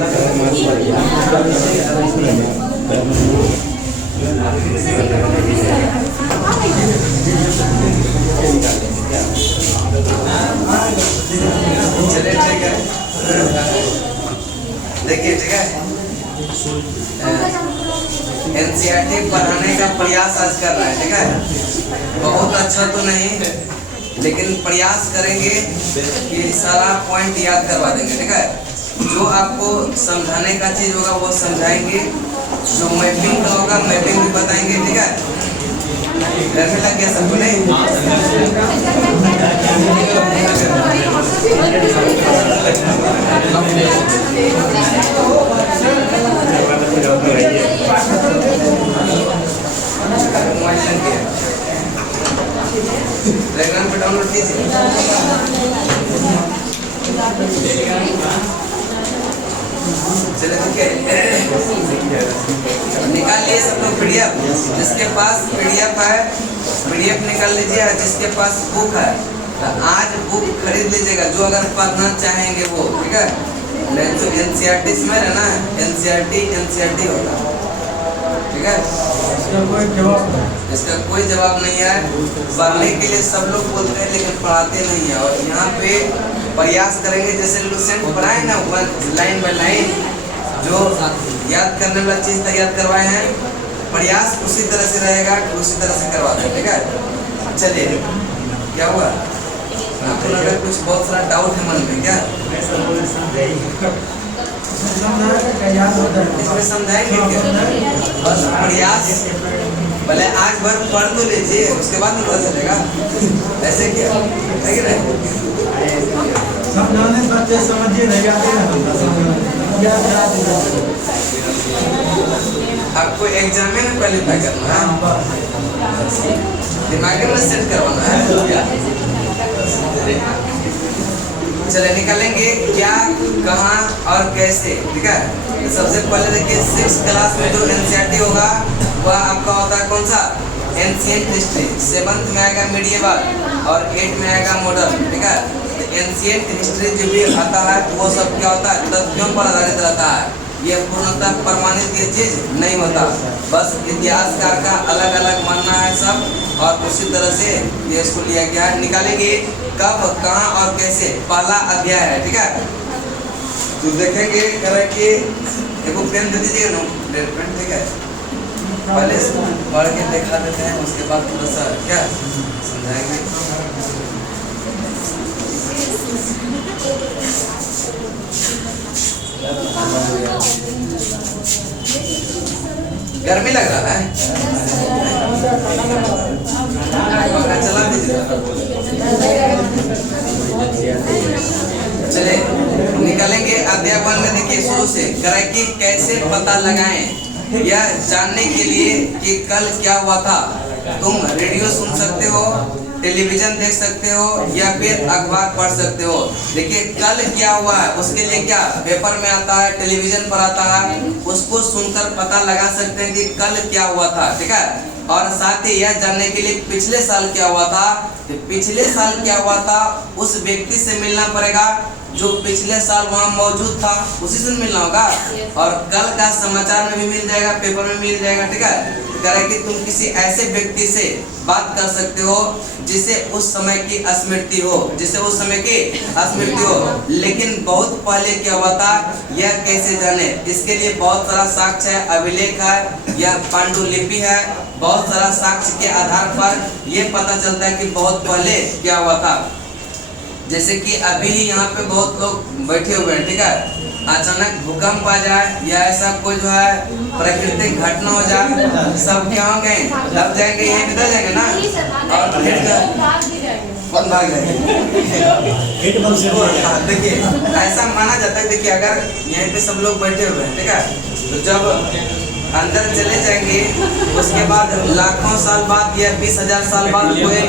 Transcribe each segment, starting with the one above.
चलिए ठीक है, देखिए ठीक है, एनसीईआरटी पढ़ाने का प्रयास आज कर रहा है, ठीक है। बहुत अच्छा तो नहीं, लेकिन प्रयास करेंगे कि सारा पॉइंट याद करवा देंगे, ठीक है। जो आपको समझाने का चीज होगा वो समझाएंगे, जो मैपिंग का होगा मैपिंग भी बताएंगे, ठीक है। घर में लग गया सबको नहीं? टेलीग्राम पे डाउनलोड कीजिए। चलिए ठीक है, निकाल लिए सब लोग पीडीएफ। जिसके पास पीडीएफ है पीडीएफ निकाल लीजिए, जिसके पास बुक है आज बुक खरीद लीजिएगा, जो अगर पढ़ना चाहेंगे वो, ठीक है। एनसीईआरटी में रहना है, एनसीईआरटी होगा, ठीक है। इसका कोई जवाब नहीं है। पढ़ने के लिए सब लोग बोलते हैं लेकिन पढ़ाते नहीं है। और यहाँ पे प्रयास करेंगे जैसे लुसेंट पढ़ाए ना, लाइन बाय लाइन जो याद करने वाला चीज तैयार करवाए हैं, प्रयास उसी तरह से रहेगा, उसी तरह से करवाते हैं, ठीक है। चलिए क्या हुआ, आपको लगा कुछ बहुत सारा डाउट है मन में क्या? इसमें समझाएंगे क्या? बस प्रयास भले आज भर पढ़ तो लीजिए, उसके बाद पता चलेगा। ऐसे क्या है कि नहीं? समझाने बच्चे समझिए नहीं आते ना, आपको एग्जाम में पहले तय करना है, दिमाग में सेट करवाना है। चले निकालेंगे क्या, कहाँ और कैसे, ठीक है। सबसे पहले देखिए 6th क्लास में जो एनसीईआरटी होगा वह आपका होता है कौन सा? Ancient history. 7th में आएगा मीडिएवल और 8th में आएगा मॉडर्न, ठीक है। एंशिएंट हिस्ट्री जो भी आता है वो सब क्या होता है? तथ्यों पर आधारित रहता है। ये पूर्णतः प्रमाणित ये चीज नहीं होता, बस इतिहासकार का अलग अलग मानना है सब, और उसी तरह से ये इसको लिया गया है। निकालेंगे कब, कहाँ और कैसे, पहला अध्याय है, ठीक है। तो देखेंगे करेंगे, देखो पेन दे दीजिए ना, पेन, ठीक है। पहले पढ़ के दिखा देते हैं, उसके बाद थोड़ा सा क्या समझाएंगे। गर्मी लग रहा है, चला दीजिए। चले निकालेंगे अध्याय 1 में। देखिए शुरू से करेंगे कैसे पता लगाएं, यह जानने के लिए कि कल क्या हुआ था। तुम रेडियो सुन सकते हो, टेलीविजन देख सकते हो या फिर अखबार पढ़ सकते हो। देखिए कल क्या हुआ है उसके लिए क्या पेपर में आता है, टेलीविजन पर आता है, उसको सुनकर पता लगा सकते हैं कि कल क्या हुआ था, ठीक है। और साथ ही यह जानने के लिए पिछले साल क्या हुआ था, तो पिछले साल क्या हुआ था उस व्यक्ति से मिलना पड़ेगा जो पिछले साल वहाँ मौजूद था, उसी से मिलना होगा। और कल का समाचार में भी मिल जाएगा, पेपर में मिल जाएगा, ठीक है। करें कि तुम किसी ऐसे व्यक्ति से बात कर सकते हो जिसे उस समय की स्मृति हो, जिसे उस समय की स्मृति हो, लेकिन बहुत पहले क्या हुआ था यह कैसे जाने। इसके लिए बहुत सारा साक्ष्य है, अभिलेख है, यह पांडुलिपि है। बहुत सारा साक्ष्य के आधार पर यह पता चलता है कि बहुत पहले क्या हुआ था। जैसे कि अभी ही यहाँ पे बहुत लोग बैठे हुए हैं, ठीक है। अचानक भूकंप आ जाए या ऐसा कोई जो है प्राकृतिक घटना हो जाए, सब क्या होंगे, दब जाएंगे, यहीं बिता जाएंगे ना, और भाग जाएंगे। देखिए ऐसा माना जाता है, देखिए अगर यहीं पे सब लोग बैठे हुए हैं, ठीक है, तो जब अंदर चले जाएंगे उसके बाद लाखों साल बाद या 20,000 साल बाद कोई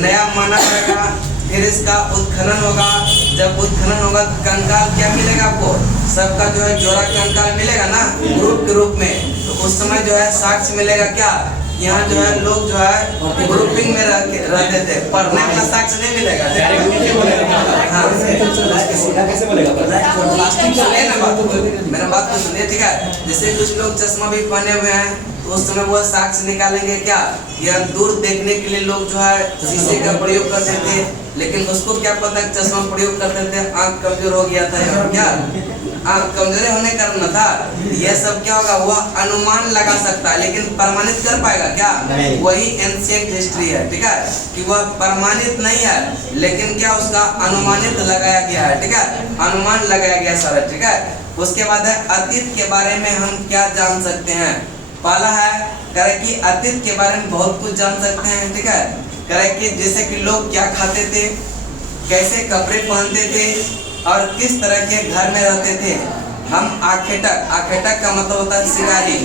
नया मानव रहेगा, फिर इसका उत्खनन होगा। जब उत्खनन होगा तो कंकाल क्या मिलेगा आपको, सबका जो है जोड़ा कंकाल मिलेगा ना ग्रुप के रूप में। तो उस समय जो है साक्ष्य मिलेगा क्या यहाँ जो है लोग जो है ग्रुपिंग में रहते थे, पढ़ने वाला साक्ष्य नहीं मिलेगा। हाँ सुनिए ना बात, मेरा बात तो सुनिए, ठीक है। जैसे कुछ लोग चश्मा भी पहने हुए हैं तो उस समय वो साक्ष्य निकालेंगे क्या, या दूर देखने के लिए लोग जो है शीशे का प्रयोग करते थे, लेकिन उसको क्या पता चश्मा प्रयोग करते थे आंख कमजोर हो गया था, या क्या आंख कमजोर होने का कारण था। यह सब क्या होगा, वह अनुमान लगा सकता है लेकिन प्रमाणित कर पाएगा क्या, वही एंशिएंट हिस्ट्री है, ठीक है, कि वह प्रमाणित नहीं है लेकिन क्या उसका अनुमानित लगाया गया है, ठीक है, अनुमान लगाया गया सारा, ठीक है। उसके बाद है अतीत के बारे में हम क्या जान सकते हैं। पहला है करे कि अतीत के बारे में बहुत कुछ जान सकते हैं, ठीक है, करे कि जैसे कि लोग क्या खाते थे, कैसे कपड़े पहनते थे और किस तरह के घर में रहते थे। हम आखेटक का मतलब होता है शिकारी,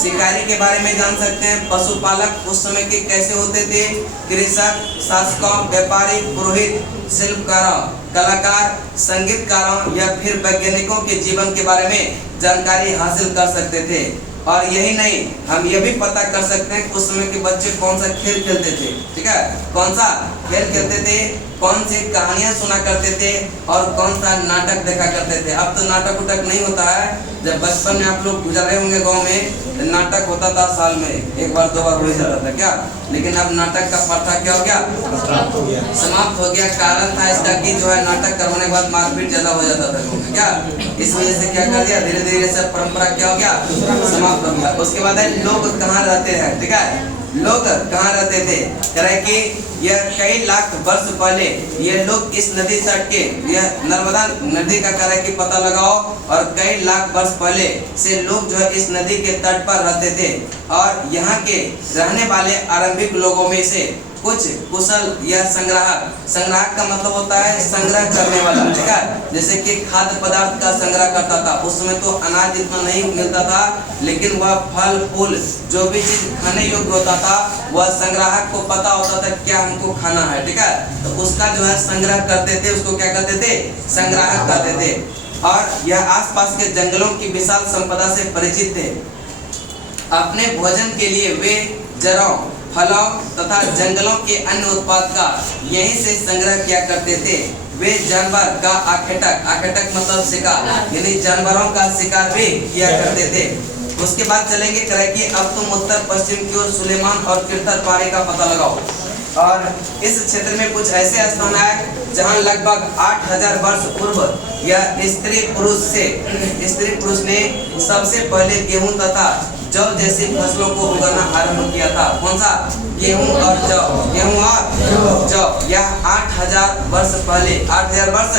शिकारी के बारे में जान सकते हैं। पशुपालक उस समय के कैसे होते थे, कृषक, शासकों, व्यापारी, पुरोहित, शिल्पकारों, कलाकार, संगीतकारों या फिर वैज्ञानिकों के जीवन के बारे में जानकारी हासिल कर सकते थे। और यही नहीं, हम ये भी पता कर सकते हैं कि उस समय के बच्चे कौन सा खेल खेलते थे, ठीक है, कौन सा खेल खेलते थे, कौन सी कहानियां सुना करते थे और कौन सा नाटक देखा करते थे। अब तो नाटक उटक नहीं होता है, जब बचपन में आप लोग गुजरे होंगे गांव में, नाटक होता था साल में एक बार दो बार हो जाता था क्या, लेकिन अब नाटक का प्रथा क्या हो गया, समाप्त हो गया। कारण था इसका कि जो है नाटक करवाने के बाद मारपीट ज्यादा हो जाता था लोगों का, क्या इस वजह से क्या कर दिया, धीरे धीरे सब परंपरा क्या हो गया, समाप्त हो गया। उसके बाद है लोग कहाँ रहते हैं, ठीक है, लोग कहाँ रहते थे, करे कि यह कई लाख वर्ष पहले ये लोग इस नदी तट के, यह नर्मदा नदी का करे कि पता लगाओ, और कई लाख वर्ष पहले से लोग जो है इस नदी के तट पर रहते थे। और यहाँ के रहने वाले आरंभिक लोगों में से कुछ कुशल या संग्राहक का मतलब होता है संग्रह करने वाला, ठीक है, जैसे कि खाद्य पदार्थ का संग्रह करता था। उस समय तो अनाज इतना नहीं मिलता था, लेकिन वह फल फूल जो भी चीज खाने योग्य होता था वह संग्राहक को पता होता था क्या हमको खाना है, ठीक है, तो उसका जो है संग्रह करते थे, उसको क्या करते थे, संग्राहक करते थे। और यह आसपास के जंगलों की विशाल संपदा से परिचित थे। अपने भोजन के लिए वे जड़ों, फलों तथा जंगलों के अन्य उत्पाद का यहीं से संग्रह किया करते थे। वे जानवर का आखेटक मतलब शिकार, यानी जानवरों का शिकार भी किया करते थे। उसके बाद चलेंगे करे कि अब तुम उत्तर पश्चिम की ओर सुलेमान और तीर्थर पारी का पता लगाओ। और इस क्षेत्र में कुछ ऐसे स्थान है जहां लगभग 8000 वर्ष पूर्व यह स्त्री पुरुष ने सबसे पहले गेहूं तथा जौ जैसी फसलों को उगाना आरंभ किया था। कौन सा, गेहूं और जौ, यह 8000 वर्ष पहले, 8000 वर्ष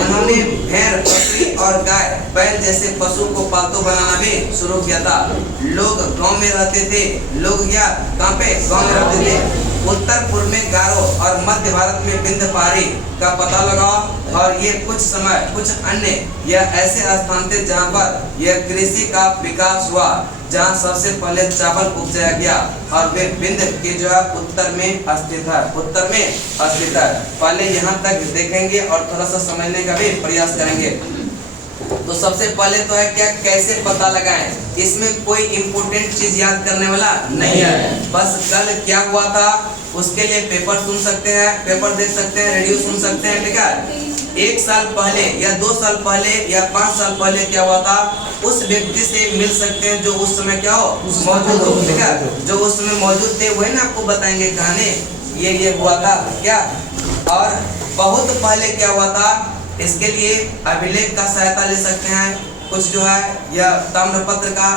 उन्होंने भेड़, बकरी और गाय, बैल जैसे पशु को पालतू बनाना भी शुरू किया था। लोग गांव में रहते थे, लोग क्या कहाँ पे, गांव में रहते थे। उत्तर पूर्व में गारो और मध्य भारत में विंध्य पहाड़ी का पता लगाओ। और ये कुछ अन्य यह ऐसे स्थान थे जहाँ पर यह कृषि का विकास हुआ, जहाँ सबसे पहले चावल उपजाया गया, और वे विंध्य के जो है उत्तर में स्थित है, पहले यहाँ तक देखेंगे और थोड़ा सा समझने का भी प्रयास करेंगे। तो सबसे पहले तो है क्या, कैसे पता लगाएं। इसमें कोई इम्पोर्टेंट चीज याद करने वाला नहीं है, बस कल क्या हुआ था उसके लिए पेपर सुन सकते हैं, पेपर देख सकते हैं, रेडियो सुन सकते हैं, ठीक है। 1 साल पहले या 2 साल पहले या 5 साल पहले क्या हुआ था, उस व्यक्ति से मिल सकते हैं जो उस समय क्या हो, मौजूद हो, ठीक है, जो उस समय मौजूद थे वही ना आपको बताएंगे कहानी ये हुआ था क्या। और बहुत पहले क्या हुआ था, इसके लिए अभिलेख का सहायता ले सकते हैं, कुछ जो है यह ताम्रपत्र का,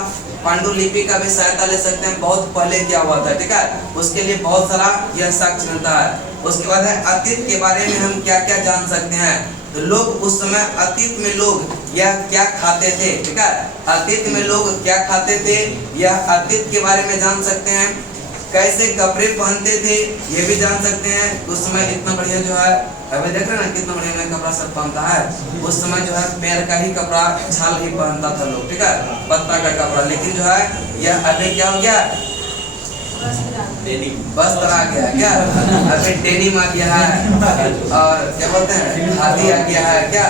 पांडुलिपि का भी सहायता ले सकते हैं, बहुत पहले क्या हुआ था, ठीक है, उसके लिए बहुत सारा यह साक्ष्य मिलता है। उसके बाद है अतीत के बारे में हम क्या क्या जान सकते हैं। तो लोग उस समय अतीत में लोग यह क्या खाते थे, ठीक है, अतीत में लोग क्या खाते थे यह अतीत के बारे में जान सकते हैं। कैसे कपड़े पहनते थे ये भी जान सकते हैं। उस समय इतना बढ़िया जो है, अभी देख रहे हैं ना कितना बढ़िया कपड़ा सब पहनता है। उस समय जो है पैर का ही कपड़ा, छाल ही पहनता था लोग, ठीक है, पत्ता का कपड़ा। लेकिन जो है यह अभी क्या हो गया, वस्त्र आ गया क्या, अभी डेनिम आ गया है, और क्या बोलते हैं हाथी आ गया है क्या,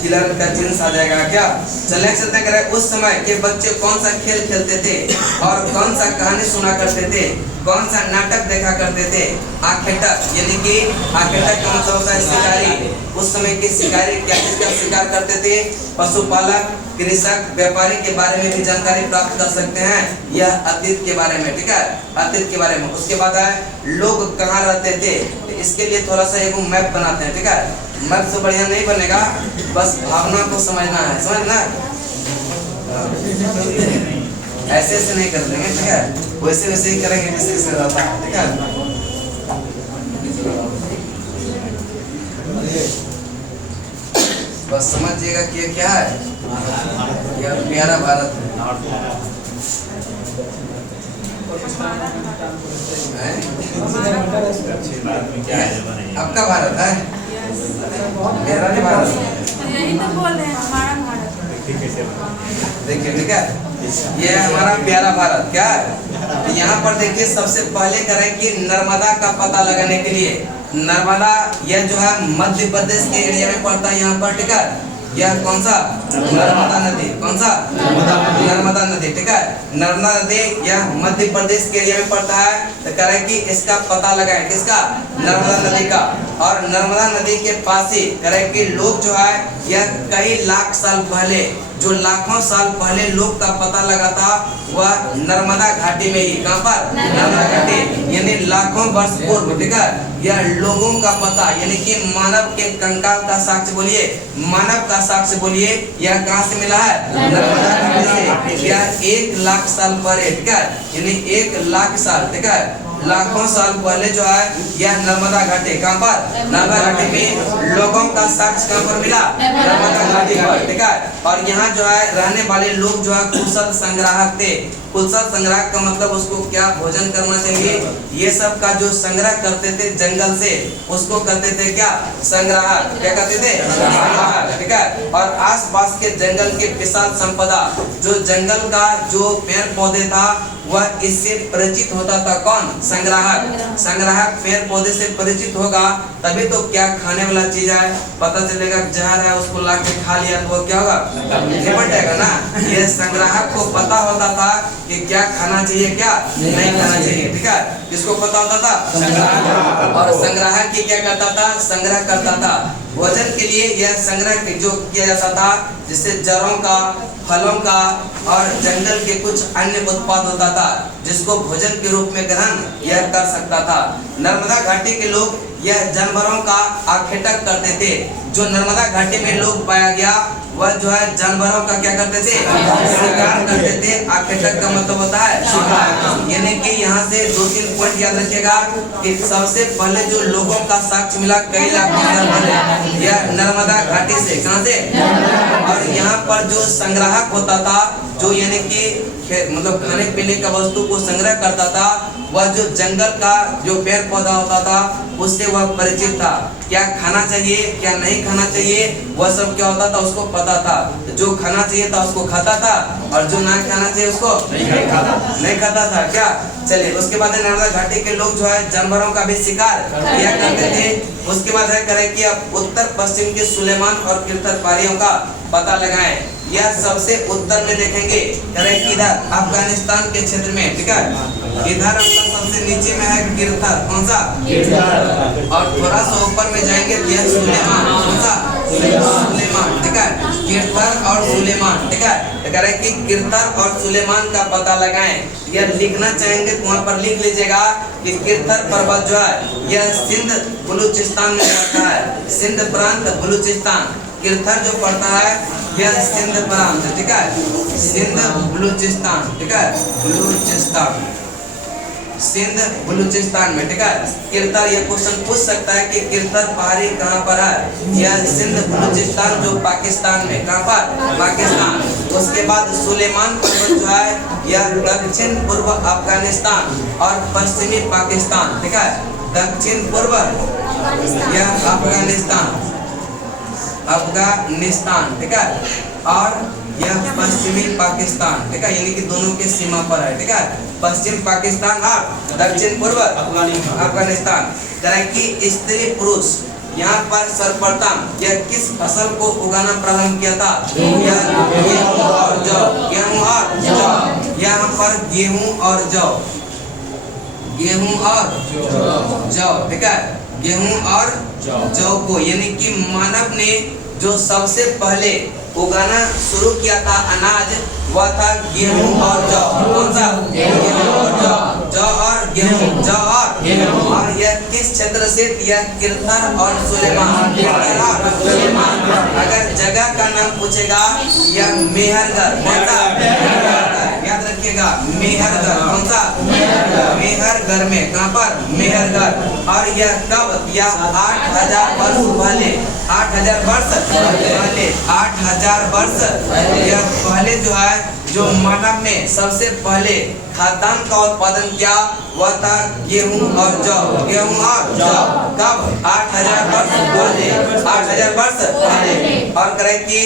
किलर का जींस आ जाएगा क्या। चलने चलते करें उस समय के बच्चे कौन सा खेल खेलते थे और कौन सा कहानी सुना करते थे, कौन सा नाटक देखा करते थे। आखेटक यानी कि आखेटक का मतलब होता है शिकारी। उस समय के शिकारी क्या चीज का शिकार करते थे, पशुपालक, कृषक, व्यापारी के बारे में भी जानकारी प्राप्त कर सकते हैं। यह अतीत के बारे में, ठीक है, अतीत के बारे में। उसके बाद है लोग कहाँ रहते थे, तो इसके लिए थोड़ा सा एक मैप बनाते हैं, ठीक है। मैप से बढ़िया नहीं बनेगा, बस भावना को समझना है, समझना ऐसे ऐसे नहीं कर देंगे, ठीक है, वैसे वैसे ही करेंगे जैसे जैसे रहता है, ठीक है। बस समझिएगा कि ये क्या है, यह प्यारा भारत है। आपका भारत है, मेरा नहीं भारत। यही तो बोल रहे हैं हमारा भारत। देखिए, ठीक है, ये हमारा प्यारा भारत क्या है। तो यहाँ पर देखिए सबसे पहले करें कि नर्मदा का पता लगाने के लिए, नर्मदा यह जो है मध्य प्रदेश के एरिया में पड़ता है यहाँ पर, ठीक है। यह कौन सा, नर्मदा नदी, कौन सा, नर्मदा नदी, ठीक है। नर्मदा नदी यह मध्य प्रदेश के एरिया में पड़ता है। तो करें कि इसका पता लगाएं, किसका, नर्मदा नदी का। और नर्मदा नदी के पास ही करें कि लोग जो है यह कई लाख साल पहले, जो लाखों साल पहले लोग का पता लगा था वह नर्मदा घाटी में ही, कहाँ पर, नर्मदा घाटी, यानी लाखों वर्ष पूर्व, ठीक है। यह लोगों का पता यानी कि मानव के कंकाल का साक्ष्य बोलिए, मानव का साक्ष्य बोलिए, यह कहाँ से मिला है, नर्मदा घाटी से। यह 1 लाख साल पहले, ठीक है, यानी 1 लाख साल, ठीक है, लाखों साल पहले जो है यह नर्मदा घाटी, कहाँ पर, नर्मदा घाटी में लोगों का साक्ष्य कहाँ पर मिला, नर्मदा घाटी पर, ठीक है। और यहाँ जो है रहने वाले लोग जो है कुशल संग्राहक थे। कुशल संग्राहक का मतलब उसको क्या भोजन करना चाहिए, ये सब का जो संग्रह करते थे जंगल से, उसको कहते थे क्या, संग्राहक, क्या कहते थे, संग्राहक, ठीक है। और आसपास के जंगल के विशाल संपदा, जो जंगल का जो पेड़ पौधे था वह इससे परिचित होता था, कौन, संग्राहक। संग्राहक पेड़ पौधे से परिचित होगा तभी तो क्या खाने वाला चीज है पता चलेगा, जहर है उसको ला के खा लिया तो क्या होगा, निपट जाएगा ना। ये संग्राहक को पता होता था कि क्या खाना चाहिए क्या नहीं खाना चाहिए, ठीक है, किसको पता होता था, संग्राहक। और संग्राहक की क्या करता था, संग्रह करता था भोजन के लिए। यह संग्रह जो किया जाता था जिससे जड़ों का, फलों का और जंगल के कुछ अन्य उत्पाद होता था जिसको भोजन के रूप में ग्रहण यह कर सकता था। नर्मदा घाटी के लोग यह जानवरों का आखेटक करते थे। जो नर्मदा घाटी में लोग पाया गया वह जो है जानवरों का क्या करते थे, शिकार करते थे। आखेटक का मतलब होता है शिकार, यानी कि यहाँ से 2-3 पॉइंट याद रखिएगा कि सबसे पहले जो लोगों का साक्ष्य मिला कई लाख साल पहले, यह नर्मदा घाटी से, कहाँ से, और यहाँ पर जो संग्राहक होता था, जो यानी कि मतलब खाने पीने का वस्तु को संग्रह करता था, वह जो जंगल का जो पेड़ पौधा होता था उससे वह परिचित था। क्या खाना चाहिए क्या नहीं खाना चाहिए वह सब क्या होता था उसको पता था। जो खाना चाहिए था उसको खाता था और जो ना खाना चाहिए उसको नहीं खाता था क्या। चलिए उसके बाद नर्मदा घाटी के लोग जो है जानवरों का भी शिकार किया करते थे। उसके बाद है करें कि अब उत्तर पश्चिम के सुलेमान और किरथर पहाड़ियों का पता लगाएं। यह सबसे उत्तर में देखेंगे करें किधर, अफगानिस्तान के क्षेत्र में, ठीक है। इधर अपना सबसे नीचे में है किरथर, कौन सा, और थोड़ा सा ऊपर में जाएंगे तो यह सुलेमान, कौन सा, सुलेमान, ठीक है। किरथर और सुलेमान, ठीक है। तो कह रहे कि किरथर और सुलेमान का पता लगाएं। यह लिखना चाहेंगे तो वहाँ पर लिख लीजिएगा कि किरथर पर्वत जो है यह सिंध बलूचिस्तान में पड़ता है, सिंध प्रांत बलूचिस्तान। किरथर जो पड़ता है यह सिंध प्रांत, ठीक है, सिंध बलूचिस्तान, ठीक है, बलूचिस्तान, सिंध बलूचिस्तान में, ठीक है। किरथर यह क्वेश्चन पूछ सकता है कि किरथर पहाड़ी कहाँ पर है, यह सिंध बलूचिस्तान जो पाकिस्तान में, कहाँ पर, पाकिस्तान। उसके बाद सुलेमान पर्वत जो है यह दक्षिण पूर्व अफगानिस्तान और पश्चिमी पाकिस्तान, ठीक है, दक्षिण पूर्व यह अफगानिस्तान अफगानिस्तान, ठीक है, और यह पश्चिमी पाकिस्तान, ठीक है, यानी कि दोनों के सीमा पर है, ठीक है, पश्चिम पाकिस्तान और दक्षिण पूर्व अफगानिस्तान। करें कि स्त्री पुरुष यहाँ पर सर्वप्रथम यह किस फसल को उगाना प्रारंभ किया था? यह गेहूं और जौ, गेहूं और जौ, यहाँ पर गेहूं और जौ, गेहूं और जौ, ठीक है, गेहूं और जौ को, यानी कि मानव ने जो सबसे पहले उगाना शुरू किया था अनाज, वह था गेहूं और जौ। कौन सा? गेहूं और जौ, जौ और गेहूं, जौ और गेहूं। और यह किस क्षेत्र से? यह किरथर और सुलेमान, किरथर और सुलेमान। अगर जगह का नाम पूछेगा, यह मेहरगढ़, कौन सा? याद रखिएगा, मेहरगढ़, कौन सा? मेहरगढ़ में, कहाँ पर? मेहरगढ़। और यह कब? यह 8000 वर्ष पहले, 8000 वर्ष पहले, 8000 वर्ष यह पहले जो है, जो मानव ने सबसे पहले खाद्यान्न का उत्पादन किया, वह था गेहूं और जौ, गेहूं और जौ। कब? 8000 वर्ष पहले, 8000 वर्ष पहले। और करें कि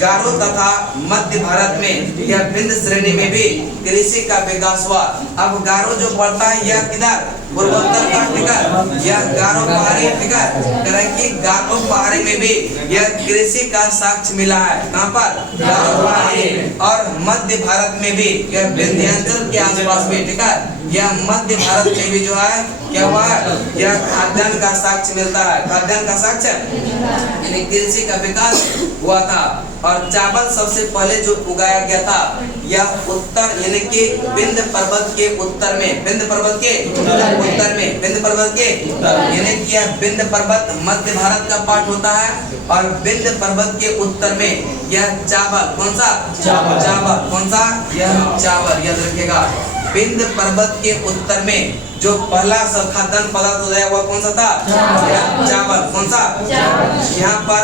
गारो तथा मध्य भारत में यह विंध्य श्रेणी में भी कृषि का विकास हुआ। अब गारो जो पड़ता है, यह किधर? पूर्वोत्तर का, ठीक है, यह गारो पहाड़ी, ठीक है, करें कि गारो पहाड़ी में भी यह कृषि का साक्ष्य मिला है। कहाँ पर? गारो पहाड़ी। और मध्य भारत में भी यह विंध्याचल के आसपास में, ठीक है, यह मध्य भारत में भी जो है क्या हुआ है? यह खाद्यान्न का साक्ष्य मिलता है, खाद्यान्न का साक्ष्य, यानी कृषि का विकास हुआ था। और चावल सबसे पहले जो उगाया गया था, यह उत्तर, यानी कि विंध्य पर्वत के उत्तर में, विंध्य पर्वत के उत्तर में, विंध्य पर्वत के, यानी कि यह विंध्य पर्वत मध्य भारत का पार्ट होता है, और विंध्य पर्वत के उत्तर में यह चावल, कौन सा? चावल, कौन सा? यह चावल, याद रखिएगा। विंध्य पर्वत के उत्तर में जो पहला खाद्यान्न पदार्थ उगाया हुआ कौन सा था? चावल, कौन सा? यहाँ पर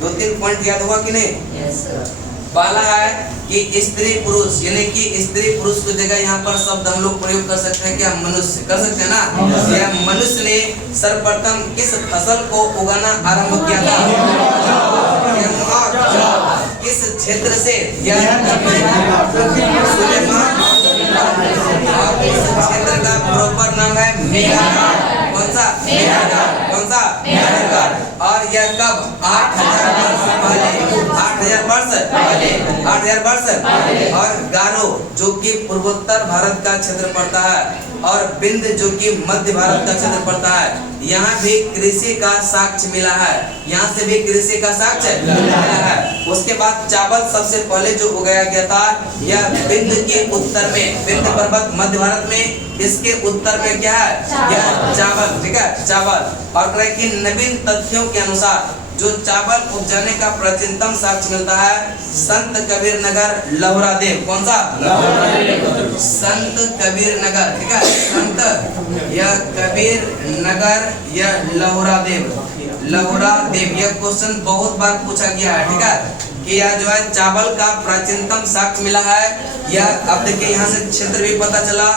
2-3 पॉइंट याद हुआ कि नहीं? पहला है कि स्त्री पुरुष, यानी कि स्त्री पुरुष की जगह यहाँ पर शब्द हम लोग प्रयोग कर सकते हैं, क्या? मनुष्य, कर सकते हैं ना? यह मनुष्य ने सर्वप्रथम किस फसल को उगाना आरंभ किया था? किस क्षेत्र से? यह सुलेमान, और इस क्षेत्र का प्रॉपर नाम है मेहरगढ़। कौन सा? मेहरगढ़, कौन सा? मेहरगढ़। और यह कब? 8000 वर्ष पहले, 8000 वर्ष पहले, 8000 वर्ष पहले। और गारो जो कि पूर्वोत्तर भारत का क्षेत्र पड़ता है, और विंध्य जो कि मध्य भारत का क्षेत्र पड़ता है, यहाँ भी कृषि का साक्ष्य मिला है, यहाँ से भी कृषि का साक्ष्य मिला है। उसके बाद चावल सबसे पहले जो उगाया गया था, यह विंध्य के उत्तर में, विंध्य पर्वत मध्य भारत में, इसके उत्तर में क्या है? यह चावल, ठीक है, चावल। और करें कि नवीन तथ्यों के अनुसार जो चावल उपजाने का प्राचीनतम साक्ष्य मिलता है, संत कबीर नगर, लहुरा देव, कौन सा? संत कबीर नगर, ठीक है, संत, यह कबीर नगर, यह लहुरा देव, लहुरा देव। यह क्वेश्चन बहुत बार पूछा गया है, ठीक है, कि यह जो है चावल का प्राचीनतम साक्ष्य मिला है। यह अब देखिए, यहाँ से क्षेत्र भी पता चला,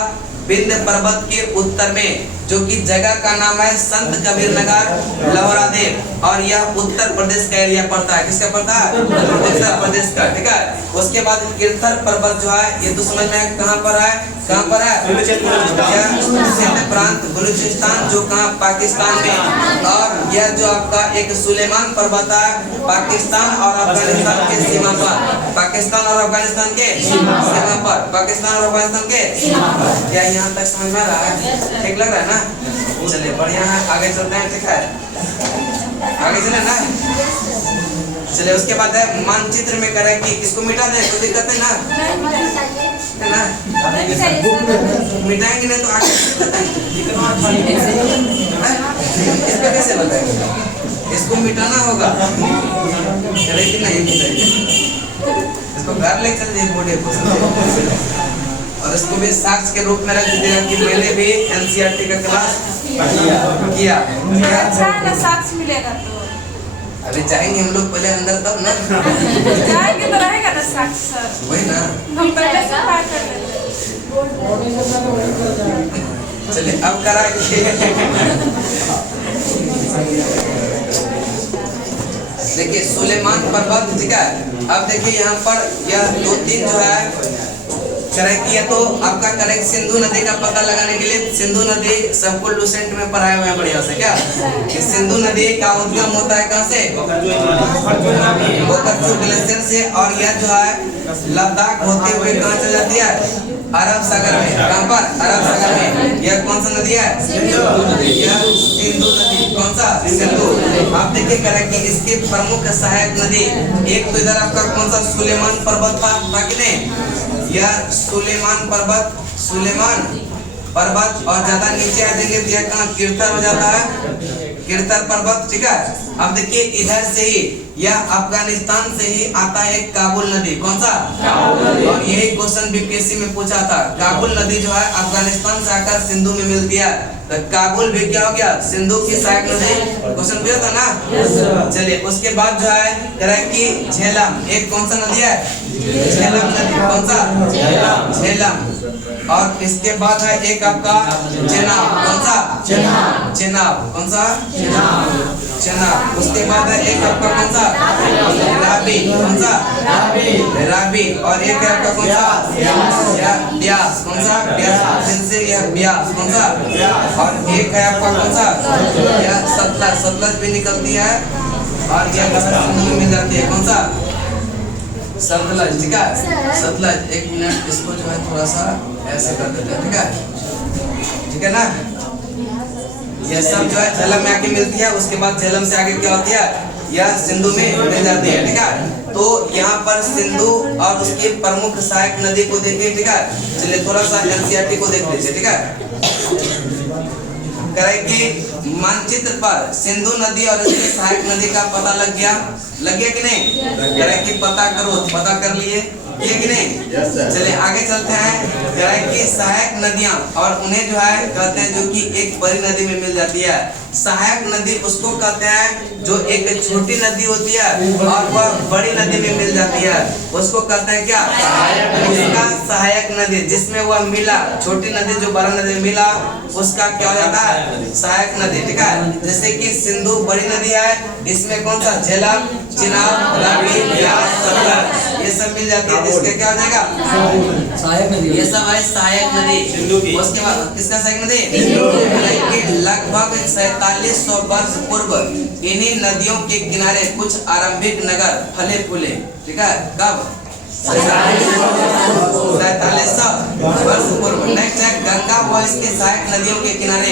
विंध्य पर्वत के उत्तर में, जो कि जगह का नाम है संत कबीर नगर, लहुरा देव, और यह उत्तर प्रदेश का एरिया पड़ता है। किसका पड़ता है? उत्तर प्रदेश का, ठीक है। उसके बाद किरथर पर्वत जो है, ये तो समझ में कहाँ पर है? कहाँ पर है? यह सिंध प्रांत, बलूचिस्तान, जो कहाँ? पाकिस्तान में। और यह जो आपका एक सुलेमान पर्वत है, पाकिस्तान और अफगानिस्तान के सीमा पर, पाकिस्तान और अफगानिस्तान के सीमा पर, पाकिस्तान और अफगानिस्तान के सीमा पर। क्या यहाँ तक समझ में आ रहा है? ठीक लग रहा है ना? चलिए बढ़िया है, आगे चलते हैं, ठीक है, आगे चले ना। चलिए उसके बाद है मानचित्र में करें कि इसको मिटा दें, कोई दिक्कत है ना? है ना? मिटाएंगे नहीं तो आगे इसको कैसे बताएंगे? इसको मिटाना होगा, चले कि नहीं मिटाएंगे? इसको घर ले चल जाइए बोर्डे को, और इसको भी साक्ष्य के रूप में रख दीजिएगा कि मैंने भी एनसीईआरटी का क्लास किया। अच्छा है ना, साक्ष्य मिलेगा तो। अरे जाएंगे हम लोग पहले अंदर, तब ना जाएंगे तो रहेगा ना साक्ष्य सर, वही ना। हम पहले से बात कर लेते। चलिए अब कराइए। देखिए सुलेमान पर्वत, ठीक है। अब देखिए यहाँ पर यह 2-3 जो है करेक्ट किया, तो आपका करेक्ट सिंधु नदी का पता लगाने के लिए सिंधु नदी सबको लूसेंट में पढ़ाया हुआ है बढ़िया से क्या, कि सिंधु नदी का उद्गम होता है कहाँ से, बोकरचू ग्लेशियर से, और यह जो है लद्दाख होते हुए कहाँ चल जाती है, अरब सागर में। कहाँ पर, अरब सागर में। यह कौन सा नदी है, यह सिंधु नदी। कौन सा, सिंधु। आप देखिए करेक्ट कि इसके प्रमुख सहायक नदी, एक तो इधर आपका कौन सा सुलेमान पर्वत था कि नहीं, यह सुलेमान पर्वत, और ज्यादा नीचे आ जाएंगे तो यह कहाँ कीर्तर हो जाता है, कीर्तर पर्वत, ठीक है। अब देखिए इधर से ही यह अफगानिस्तान से ही आता है काबुल नदी। कौन सा, और यही क्वेश्चन बीपीएससी में पूछा था। काबुल नदी जो है अफगानिस्तान से आकर सिंधु में मिलती है, तो काबुल भी क्या हो गया, सिंधु की सहायक नदी। क्वेश्चन पूछा था ना। चलिए उसके बाद जो है करेक्ट कि झेलम, एक कौन सा नदी है, झेलम नदी। कौन सा, झेलम। और इसके बाद है एक आपका चेनाब। कौन सा, चेनाब। कौन सा, चेनाब। उसके बाद है एक आपका कौन सा, राबी। कौन सा, राबी। और एक है आपका कौन सा, ब्यास। कौन सा, ब्यास। जिनसे यह ब्यास। कौन सा, और एक है आपका कौन सा, यह सतलज। सतलज भी निकलती है और यह सिंधु में मिल जाती है। कौन सा, सतलज, ठीक है। सतलज, एक मिनट इसको जो है थोड़ा सा ऐसे कर देते हैं, ठीक है, ठीक है ना। यह सब जो है झेलम में आके मिलती है, उसके बाद झेलम से आगे क्या होती है, यह सिंधु में मिल जाती है, ठीक है। तो यहाँ पर सिंधु और उसकी प्रमुख सहायक नदी को देखिए, ठीक है। चलिए थोड़ा सा एनसीईआरटी को देख लीजिए, ठीक है। करेक्ट मानचित्र पर सिंधु नदी और इसकी सहायक नदी का पता लग गया कि नहीं, करेक्ट पता करो, पता कर लिए कि नहीं। चलिए आगे चलते हैं। करेक्ट सहायक नदियां, और उन्हें जो है कहते हैं जो कि एक बड़ी नदी में मिल जाती है। सहायक नदी उसको कहते हैं जो एक छोटी नदी होती है और वह बड़ी नदी में मिल जाती है, उसको कहते हैं क्या, उसका सहायक नदी। जिसमें वह मिला, छोटी नदी जो बड़ा नदी में मिला, उसका क्या हो जाता है, सहायक नदी, ठीक है। जैसे कि सिंधु बड़ी नदी है, इसमें कौन सा, झेलम, चिनाब, रावी, ब्यास, सतलज, ये सब मिल जाती है, जिसके क्या हो जाएगा, सहायक नदी। ये सब है सहायक नदी। उसके बाद किसका सहायक नदी, लगभग 4700 वर्ष पूर्व इन्हीं नदियों के किनारे कुछ आरंभिक नगर फले फूले, ठीक है। कब, 4700 वर्ष पूर्व। नेक्स्ट है गंगा व इसके सहायक नदियों के किनारे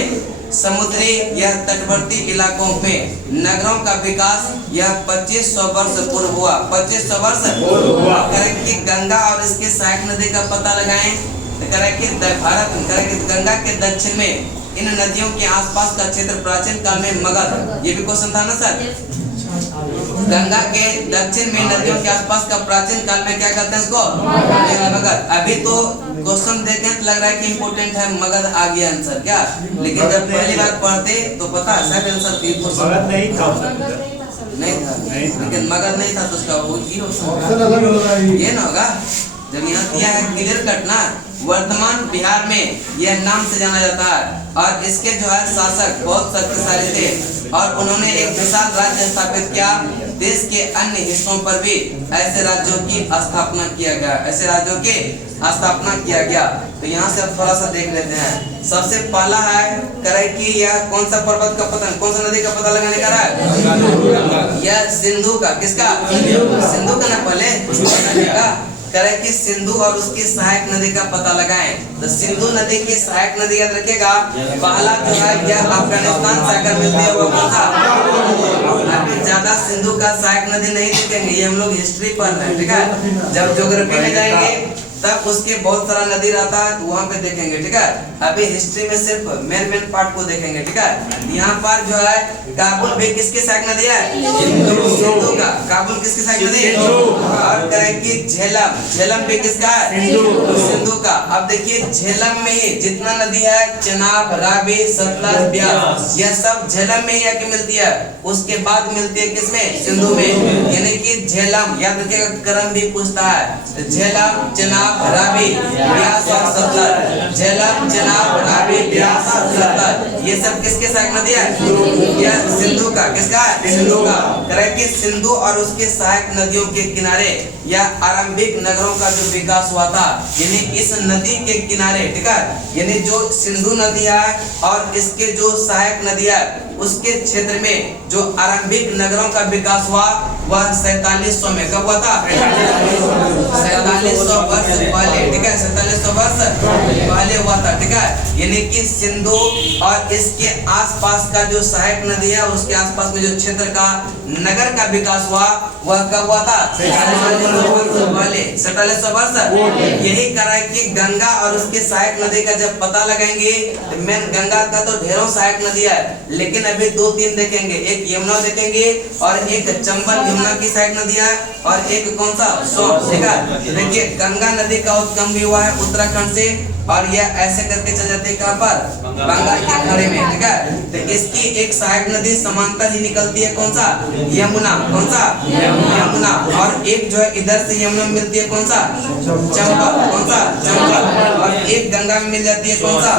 समुद्री या तटवर्ती इलाकों में नगरों का विकास यह 2500 वर्ष पूर्व हुआ। 2500 वर्ष करेक्ट कि गंगा और इसके सहायक नदी का पता लगाएं, तो करेक्ट कि भारत, करेक्ट गंगा के दक्षिण में इन नदियों के आसपास का क्षेत्र प्राचीन काल में मगध, ये भी क्वेश्चन था ना सर। गंगा के दक्षिण में नदियों के आसपास का प्राचीन काल में क्या कहते हैं इसको, मगध। अभी तो क्वेश्चन देखें तो लग रहा है कि इम्पोर्टेंट है, मगध आ गया आंसर क्या, लेकिन जब पहली बार पढ़ते तो पता है सर आंसर मगध नहीं था, लेकिन मगध नहीं था तो उसका वो ऑप्शन ये ना होगा। जब यहाँ दिया है क्लियर कट ना, वर्तमान बिहार में यह नाम से जाना जाता है, और इसके जो है शासक बहुत शक्तिशाली थे और उन्होंने एक विशाल राज्य स्थापित किया। देश के अन्य हिस्सों पर भी ऐसे राज्यों की स्थापना किया गया, ऐसे राज्यों की स्थापना किया गया। तो यहाँ से अब थोड़ा सा देख लेते हैं। सबसे पहला है करेक्ट कि यह कौन सा पर्वत का पता, कौन सा नदी का पता लगाने का रहा है, यह सिंधु का, किसका, सिंधु का ना पहले करेक्ट कि सिंधु और उसकी सहायक नदी का पता लगाएं। तो सिंधु नदी की सहायक नदी याद रखिएगा, पहला जो है यह अफगानिस्तान से आकर मिलती है, वो कौन सा, अभी ज्यादा सिंधु का सहायक नदी नहीं देखेंगे, ये हम लोग हिस्ट्री पढ़ रहे हैं, ठीक है। जब ज्योग्राफी में जाएंगे तब उसके बहुत सारा नदी रहता है तो वहाँ पे देखेंगे, ठीक है। अभी हिस्ट्री में सिर्फ मेन पार्ट को देखेंगे, ठीक है। यहाँ पर जो है काबुल भी किसकी सहायक नदी है, सिंधु का। काबुल किसकी सहायक नदी, और है कि झेलम, झेलम भी किसका है? सिंधु का। अब देखिए झेलम में ही जितना नदी है, चेनाब, रावी, सतलज, ब्यास, यह सब झेलम में ही आके मिलती है। उसके बाद मिलती है किसमें? सिंधु में। यानी कि झेलम, याद रखिएगा क्रम भी पूछता है। झेलम, चेनाब, रावी, ब्यास और सतलज। झेलम, चेनाब, रावी, ब्यास और सतलज, ये सब किसके सहायक नदी है? यह सिंधु का। किसका है? सिंधु का। करें कि सिंधु और उसके सहायक नदियों के किनारे या आरंभिक नगरों का जो विकास हुआ था, यानी इस नदी के किनारे, ठीक है, यानी जो सिंधु नदी है और इसके जो सहायक नदी है, उसके क्षेत्र में जो आरंभिक नगरों का विकास हुआ वह 4700 में। कब हुआ था? 4700 वर्ष पहले, ठीक है, 4700 वर्ष पहले हुआ था, ठीक है। यानी कि सिंधु और इसके आसपास का जो सहायक नदी है, उसके आसपास में जो क्षेत्र का नगर का विकास हुआ वह कब हुआ था? 4700 वर्ष। यही कारण है कि गंगा और उसके सहायक नदी का जब पता लगाएंगे, मेन गंगा का तो ढेरों सहायक नदी है, लेकिन अभी 2-3 देखेंगे, एक यमुना देखेंगे और एक चंबल यमुना की सहायक नदी है और एक कौन सा? सोन, ठीक है। देखिए गंगा नदी का उत्गम भी हुआ है उत्तराखंड से और यह ऐसे करके चल जाती है कहाँ पर? बंगाल के खाड़ी में, ठीक है। तो इसकी एक सहायक नदी समांतर ही निकलती है, कौन सा? यमुना। कौन सा? यमुना। और एक जो है इधर से यमुना मिलती है, कौन सा? चंबल। कौन सा? चंबल। और एक गंगा में मिल जाती है, कौन सा?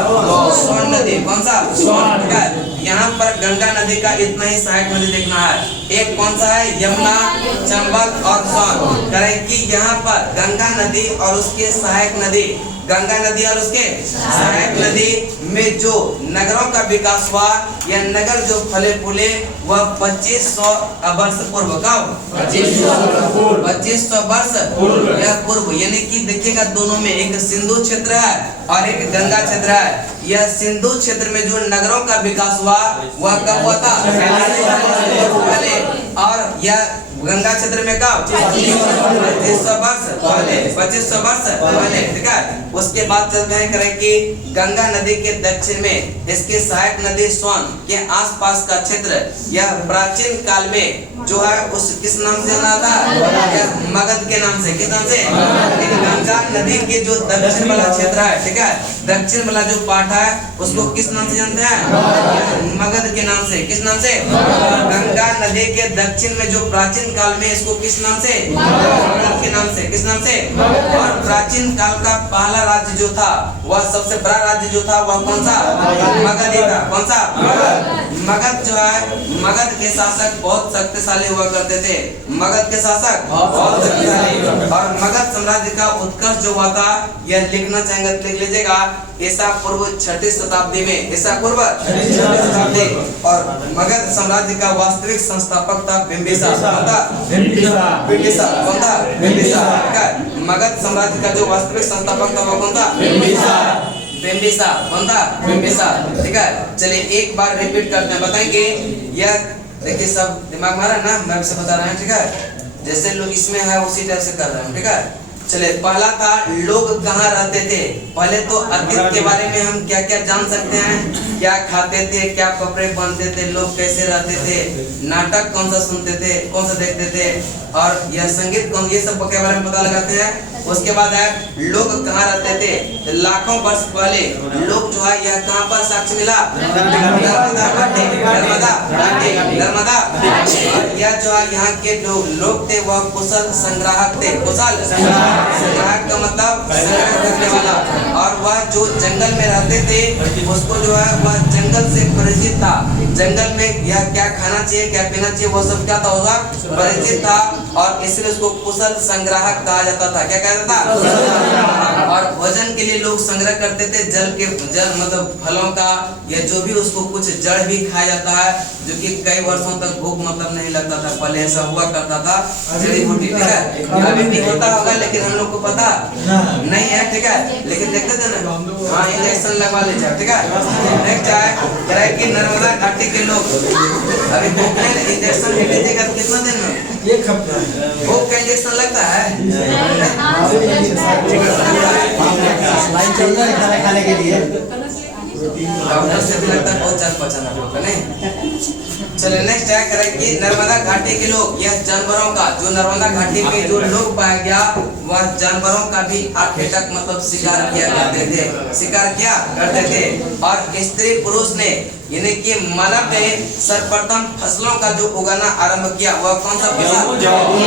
सोन नदी। कौन सा? सोन, ठीक है। यहाँ पर गंगा नदी का इतना ही सहायक नदी देखना है। एक कौन सा है? यमुना, चंबल और सोन। करें कि यहाँ पर गंगा नदी और उसके सहायक नदी, गंगा नदी और उसके सहायक नदी में जो नगरों का विकास हुआ, यह नगर जो फले फूले वह 2500 वर्ष पूर्व। कब? 2500 वर्ष पूर्व। यानी कि देखिएगा दोनों में एक सिंधु क्षेत्र है और एक गंगा क्षेत्र है। यह सिंधु क्षेत्र में जो नगरों का विकास हुआ वह कब हुआ था? पहले। और यह गंगा क्षेत्र में कब? 2500 वर्ष पहले। 2500 वर्ष पहले, ठीक है। उसके बाद चलते हैं करें कि गंगा नदी के दक्षिण में इसके सहायक नदी सोन के आसपास का क्षेत्र, यह प्राचीन काल में जो है उस किस नाम से जाना था? यह मगध के नाम से। किस नाम से? गंगा नदी के जो दक्षिण वाला क्षेत्र है, ठीक है, दक्षिण वाला जो पार्ट है उसको किस नाम से जानते हैं? मगध के नाम से। किस नाम से? गंगा नदी के दक्षिण में जो प्राचीन काल में इसको किस नाम से? मगध के नाम से। किस नाम से? और प्राचीन काल का पहला राज्य जो था वह सबसे बड़ा राज्य जो था वह कौन सा? मगध का। कौन सा? मगध जो है, मगध के शासक बहुत शक्तिशाली हुआ करते थे। मगध के शासक बहुत शक्तिशाली। और मगध साम्राज्य का उत्कर्ष जो हुआ था, यह लिखना चाहेंगे लिख लीजिएगा, ईसा पूर्व 6वीं शताब्दी में। ईसा पूर्व 6वीं शताब्दी। और मगध साम्राज्य का वास्तविक संस्थापक था बिंबिसार। कौन था? बिंबिसार। कौन था? बिंबिसार। मगध साम्राज्य का जो वास्तविक संस्थापक था वो कौन था? बिंबिसार। बिंबिसार। कौन था? बिंबिसार, ठीक है। चलिए एक बार रिपीट करते हैं, बताएंगे। यह देखिए सब दिमाग मारा ना, मैं आपसे बता रहा हूँ, ठीक है। जैसे लोग इसमें है उसी टाइप से कर रहे हैं, ठीक है। चलिए पहला था लोग कहाँ रहते थे। पहले तो अतीत के बारे में हम क्या क्या जान सकते हैं, क्या खाते थे, क्या कपड़े पहनते थे, लोग कैसे रहते थे, नाटक कौन सा सुनते थे, कौन सा देखते थे, और यह संगीत कौन, ये सब के बारे में पता लगाते हैं। उसके बाद है लोग कहाँ रहते थे। तो लाखों वर्ष पहले लोग जो है यह कहाँ पर साक्ष्य मिला? नर्मदा घाटी। नर्मदा घाटी। नर्मदा। और यह जो है यहाँ के जो लोग थे वह कुशल संग्राहक थे। कुशल संग्राहक का मतलब संग्रह करने वाला। और वह जो जंगल में रहते थे उसको जो है वह जंगल से परिचित था। जंगल में यह क्या खाना चाहिए, क्या पीना चाहिए, वो सब क्या था, होगा परिचित था। और इसलिए उसको कुशल संग्राहक कहा जाता था। क्या कहता था? और भोजन के लिए लोग संग्रह करते थे जल मतलब फलों का, या जो भी उसको कुछ जड़ भी खाया जाता है, जो कि कई वर्षों तक भूख मतलब नहीं लगता था। पहले ऐसा हुआ करता था, जड़ी बूटी, ठीक है। अभी भी होता होगा लेकिन हम लोग को पता नहीं है, ठीक है। लेकिन देखते थे ना, हाँ इंजेक्शन लगवा लीजिए, ठीक है। नेक्स्ट है कि नर्मदा घाटी के लोग अभी भूख में इंजेक्शन ले लीजिएगा तो कितना दिन में? एक हफ्ता भूख का इंजेक्शन लगता है। लाइन चल रहा है खाना खाने के लिए। डॉक्टर से भी लगता है बहुत जान पहचान आप लोग का नहीं। चलिए नेक्स्ट है करें कि नर्मदा घाटी के लोग यह जानवरों का जो नर्मदा घाटी में जो लोग पाया गया वह जानवरों का भी आखेटक मतलब शिकार किया करते थे, शिकार किया करते थे। और स्त्री पुरुष ने यानी कि मानव ने सर्वप्रथम फसलों का जो उगाना आरंभ किया वह कौन सा फसल? गेहूं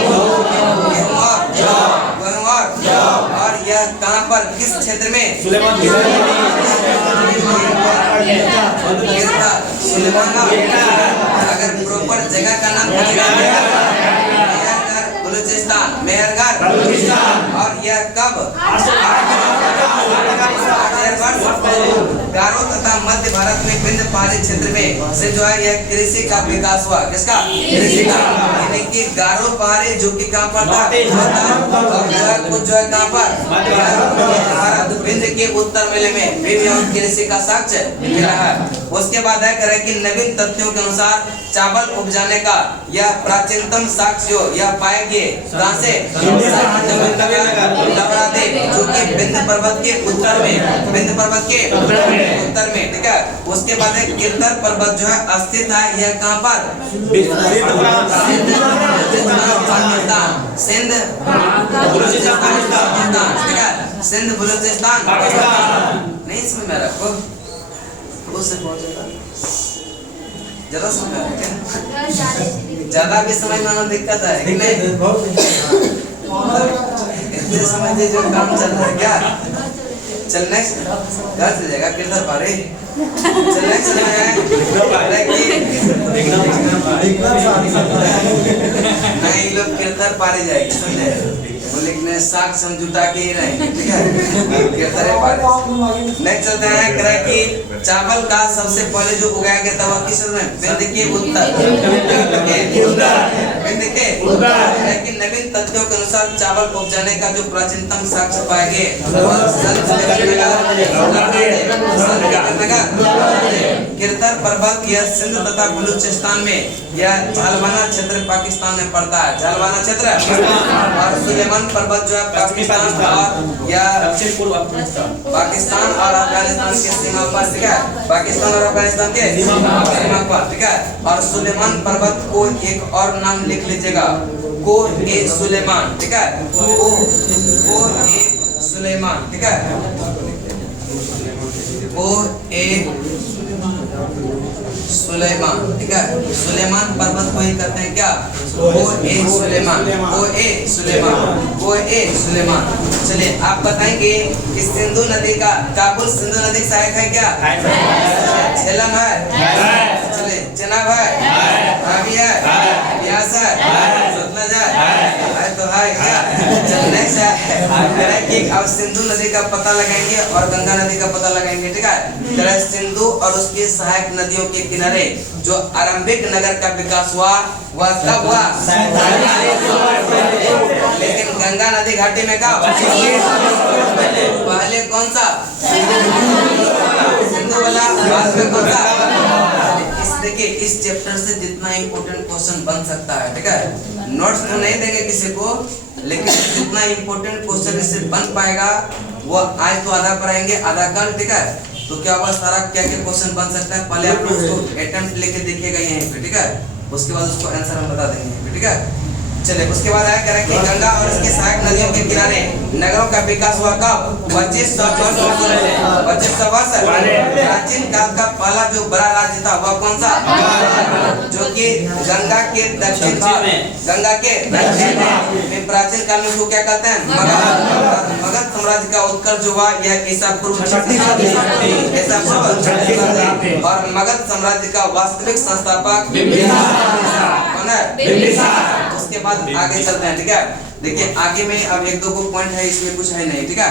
और यह कहाँ पर किस क्षेत्र में? अगर प्रॉपर जगह का नाम बलूचिस्तान, मेहरगढ़। और यह कब? गारो तथा मध्य भारत में विंध्य पहाड़ी क्षेत्र में से जो है यह कृषि का विकास हुआ। किसका? कृषि का। यानी कि गारो पहाड़ी जो कि कहाँ पर था? और कुछ जो है कहाँ पर? भारत विंध्य के उत्तर मेले में भी कृषि का साक्ष्य मिला है। उसके बाद है करें कि नवीन तथ्यों के अनुसार चावल उपजाने का यह प्राचीनतम साक्ष्य यह पाएंगे कहाँ से? जो कि विंध्य पर्वत के उत्तर में, विंध्य पर्वत के उत्तर में, ठीक है। उसके बाद है गिरधर पर्वत जो है स्थित है यह कहाँ पर? पाकिस्तान, सिंध बलूचिस्तान, ठीक है। सिंध बलूचिस्तान नहीं इसमें मैं रखो उससे ज्यादा समझ ज्यादा भी समझना दिक्कत है कि नहीं? इतने समझे जो काम चल रहा है क्या? चल नेक्स्ट घर से जाएगा किधर पारे? चल नेक्स्ट नहीं लोग किधर पारे जाएगी समझे? वो लिखने साग समझौता के ही रहेंगे, ठीक है? किधर पारे। नेक्स्ट चलते हैं करें कि चावल का सबसे पहले जो उगाया गया था वह किस में? विंध्य के उत्तर, विंध्य के उत्तर। लेकिन नवीन तथ्यों के अनुसार चावल उपजाने का जो प्राचीनतम साक्ष्य पाए गए गिरधर पर्वत यह सिंध तथा बलूचिस्तान में यह झालवाना क्षेत्र पाकिस्तान में पड़ता है, झालवाना क्षेत्र। और सुलेमान पर्वत जो है पाकिस्तान और या पाकिस्तान और अफगानिस्तान के सीमा पर, ठीक है? पाकिस्तान और अफगानिस्तान के सीमा पर, ठीक है। और सुलेमान पर्वत को एक और नाम लिख लीजिएगा, को ए सुलेमान, ठीक है? को ए सुलेमान, ठीक है? को ए सुलेमान, ठीक है। सुलेमान पर्वत को ही कहते हैं क्या? वो ए सुलेमान, वो ए सुलेमान, वो ए सुलेमान। चलिए आप बताएंगे कि सिंधु नदी का काबुल सिंधु नदी का सहायक है क्या? झेलम है, चलिए चनाब है, रावी है, ब्यास है, सतलज है तो है क्या? चलिए नेक्स्ट है कि अब सिंधु नदी का पता लगाएंगे और गंगा नदी का पता लगाएंगे, ठीक है? तरह सिंधु और उसकी सहायक नदियों के किनारे जो आरंभिक नगर का विकास हुआ वह कब हुआ? लेकिन गंगा नदी घाटी में कब? पहले कौन सा? सिंधु वाला, बाद में कौन सा? देखिए इस चैप्टर से जितना इम्पोर्टेंट क्वेश्चन बन सकता है, ठीक है? नोट्स तो नहीं देंगे किसी को, लेकिन जितना इम्पोर्टेंट क्वेश्चन इससे बन पाएगा वो आज तो आधा पढ़ाएंगे आधा कल, ठीक है? तो क्या होगा सारा क्या क्या क्वेश्चन बन सकता है पहले आप लोग उसको अटेम्प्ट लेके देखिएगा यहीं पे, ठीक है? उसके बाद उसको आंसर हम बता देंगे यहीं पे, ठीक है? चलिए उसके बाद आया करें कि गंगा और इसके सहायक नदियों के किनारे नगरों का विकास हुआ कब? 2500 वर्ष। प्राचीन काल का पहला जो बड़ा राज्य था वह कौन सा? जो कि गंगा के दक्षिण भाग, गंगा के दक्षिण में प्राचीन काल में उसको क्या कहते हैं? मगध साम्राज्य का उत्कर्ष हुआ यह ईसा पूर्व और मगध साम्राज्य का वास्तविक संस्थापक कौन है? उसके बाद आगे चलते हैं, ठीक है? देखिए आगे में अब एक दो को पॉइंट है, इसमें कुछ है नहीं, ठीक है?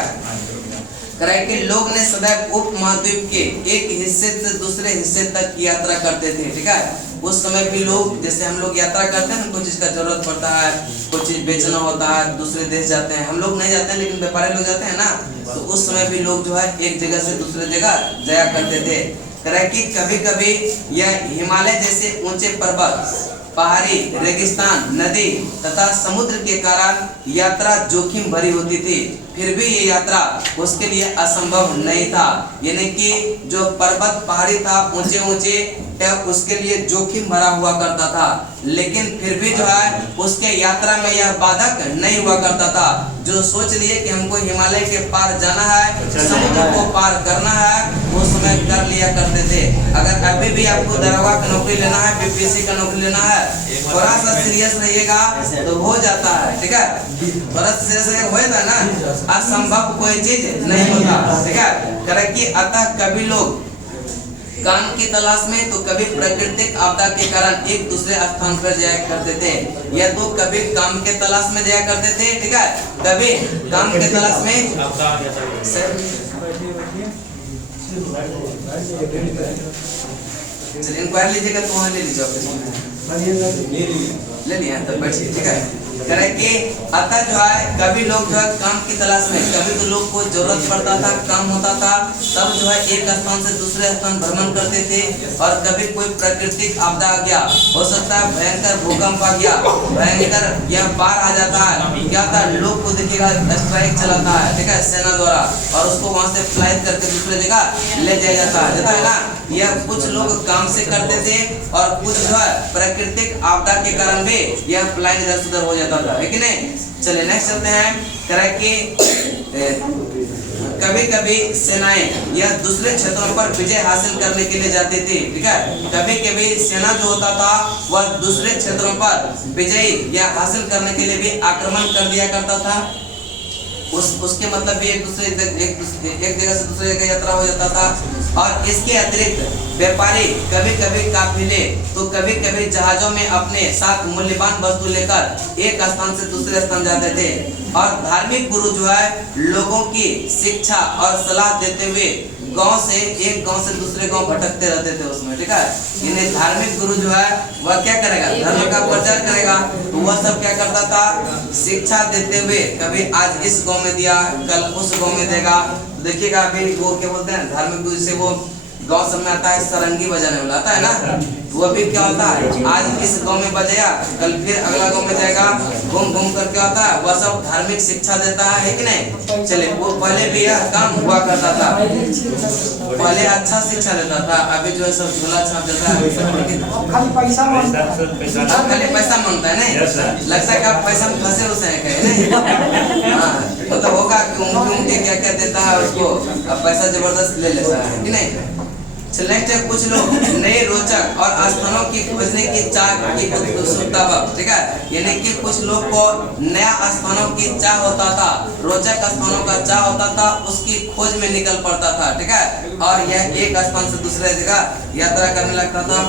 करें कि लोग ने सदैव उप महाद्वीप के एक हिस्से से दूसरे हिस्से तक की यात्रा करते थे, ठीक है? उस समय भी लोग जैसे हम लोग यात्रा करते हैं, कुछ चीज का जरूरत पड़ता है, कुछ चीज बेचना होता है, दूसरे देश जाते हैं, हम लोग नहीं जाते हैं लेकिन व्यापारी लोग जाते हैं ना, तो उस समय भी लोग जो है एक जगह से दूसरे जगह जाया करते थे। करें कि कभी कभी यह हिमालय जैसे ऊंचे पर्वत पहाड़ी, रेगिस्तान, नदी तथा समुद्र के कारण यात्रा जोखिम भरी होती थी। फिर भी ये यात्रा उसके लिए असंभव नहीं था। यानी कि जो पर्वत पहाड़ी था, ऊंचे ऊंचे, उसके लिए जोखिम भरा हुआ करता था, लेकिन फिर भी जो है उसके यात्रा में यह बाधक नहीं हुआ करता था। जो सोच लिए कि हमको हिमालय के पार जाना है, समुद्र को पार करना है, वो समय कर लिया करते थे। अगर अभी भी आपको दरोगा का नौकरी लेना है, बीपीएससी का नौकरी लेना है, थोड़ा सा सीरियस रहिएगा तो हो जाता है। ठीक है, थोड़ा सा सीरियस हो जाता है ना, असंभव कोई चीज नहीं होता। ठीक है, कारण कि अतः कभी लोग काम की तलाश में तो कभी प्राकृतिक आपदा के कारण एक दूसरे स्थान पर जाया करते थे, या तो कभी काम के तलाश में जाया करते थे। ठीक है, कभी काम के तलाश में इंक्वायरी लीजिएगा तो वहाँ ले लीजिए, ले लिया तब बैठिए। ठीक है, करे कि अतः जो है कभी लोग जो है काम की तलाश में, कभी तो लोग को जरूरत पड़ता था, काम होता था, तब जो है एक स्थान से दूसरे स्थान भ्रमण करते थे। और कभी कोई प्राकृतिक आपदा आ गया, हो सकता है भयंकर भूकंप आ गया, भयंकर यह बाढ़ आ जाता है, क्या था लोग को देखिएगा स्ट्राइक चलाता है। ठीक है, सेना द्वारा, और उसको वहाँ से फ्लाइट करके दूसरे जगह ले जाया जाता है ना। यह कुछ लोग काम से करते थे, और कुछ जो है प्राकृतिक आपदा के कारण भी यह फ्लाइट इधर से उधर हो जाता था, है कि नहीं। चलिए नेक्स्ट चलते हैं। तरह की कभी कभी सेनाएं यह दूसरे क्षेत्रों पर विजय हासिल करने के लिए जाती थी। ठीक है, कभी कभी सेना जो होता था वह दूसरे क्षेत्रों पर विजय या हासिल करने के लिए भी आक्रमण कर दिया करता था। उसके मतलब भी एक जगह से दूसरे जगह यात्रा हो जाता था। और इसके अतिरिक्त व्यापारी कभी कभी काफिले तो कभी कभी जहाजों में अपने साथ मूल्यवान वस्तु लेकर एक स्थान से दूसरे स्थान जाते थे। और धार्मिक गुरु जो है लोगों की शिक्षा और सलाह देते हुए गांव से एक गांव से दूसरे गांव भटकते रहते थे उसमें। ठीक है, इन्हें धार्मिक गुरु जो है वह क्या करेगा, धर्म का प्रचार करेगा। तो वह सब क्या करता था, शिक्षा देते हुए कभी आज इस गांव में दिया, कल उस गांव में देगा। देखिएगा अभी वो क्या बोलते हैं, धार्मिक गुरु से वो गांव सब में आता है सरंगी बजाने वाला आता है ना, वो भी क्या होता है, आज इस गांव में बजाया, कल फिर अगला गांव में जाएगा, घूम घूम करके आता है। वह सब धार्मिक शिक्षा देता है कि नहीं। चले, वो पहले भी यह काम हुआ करता था, पहले अच्छा शिक्षा देता था। अभी जो है सब झोला छाप देता है, खाली पैसा खाली पैसा मांगता है। नहीं लगता है कि आप पैसा में फंसे उसे है कहीं नहीं। मतलब होगा घूम के क्या क्या देता है उसको, अब पैसा जबरदस्त ले लेता है कि नहीं। नेक्स्ट कुछ लोग नए रोचक और स्थानों की खोजने की चाह की उत्सुकता। ठीक है, यानी कि कुछ लोग को नया स्थानों की चाह होता था, रोचक स्थानों का चाह होता था, उसकी खोज में निकल पड़ता था। ठीक है, और यह एक स्थान से दूसरे जगह यात्रा करने लगता था।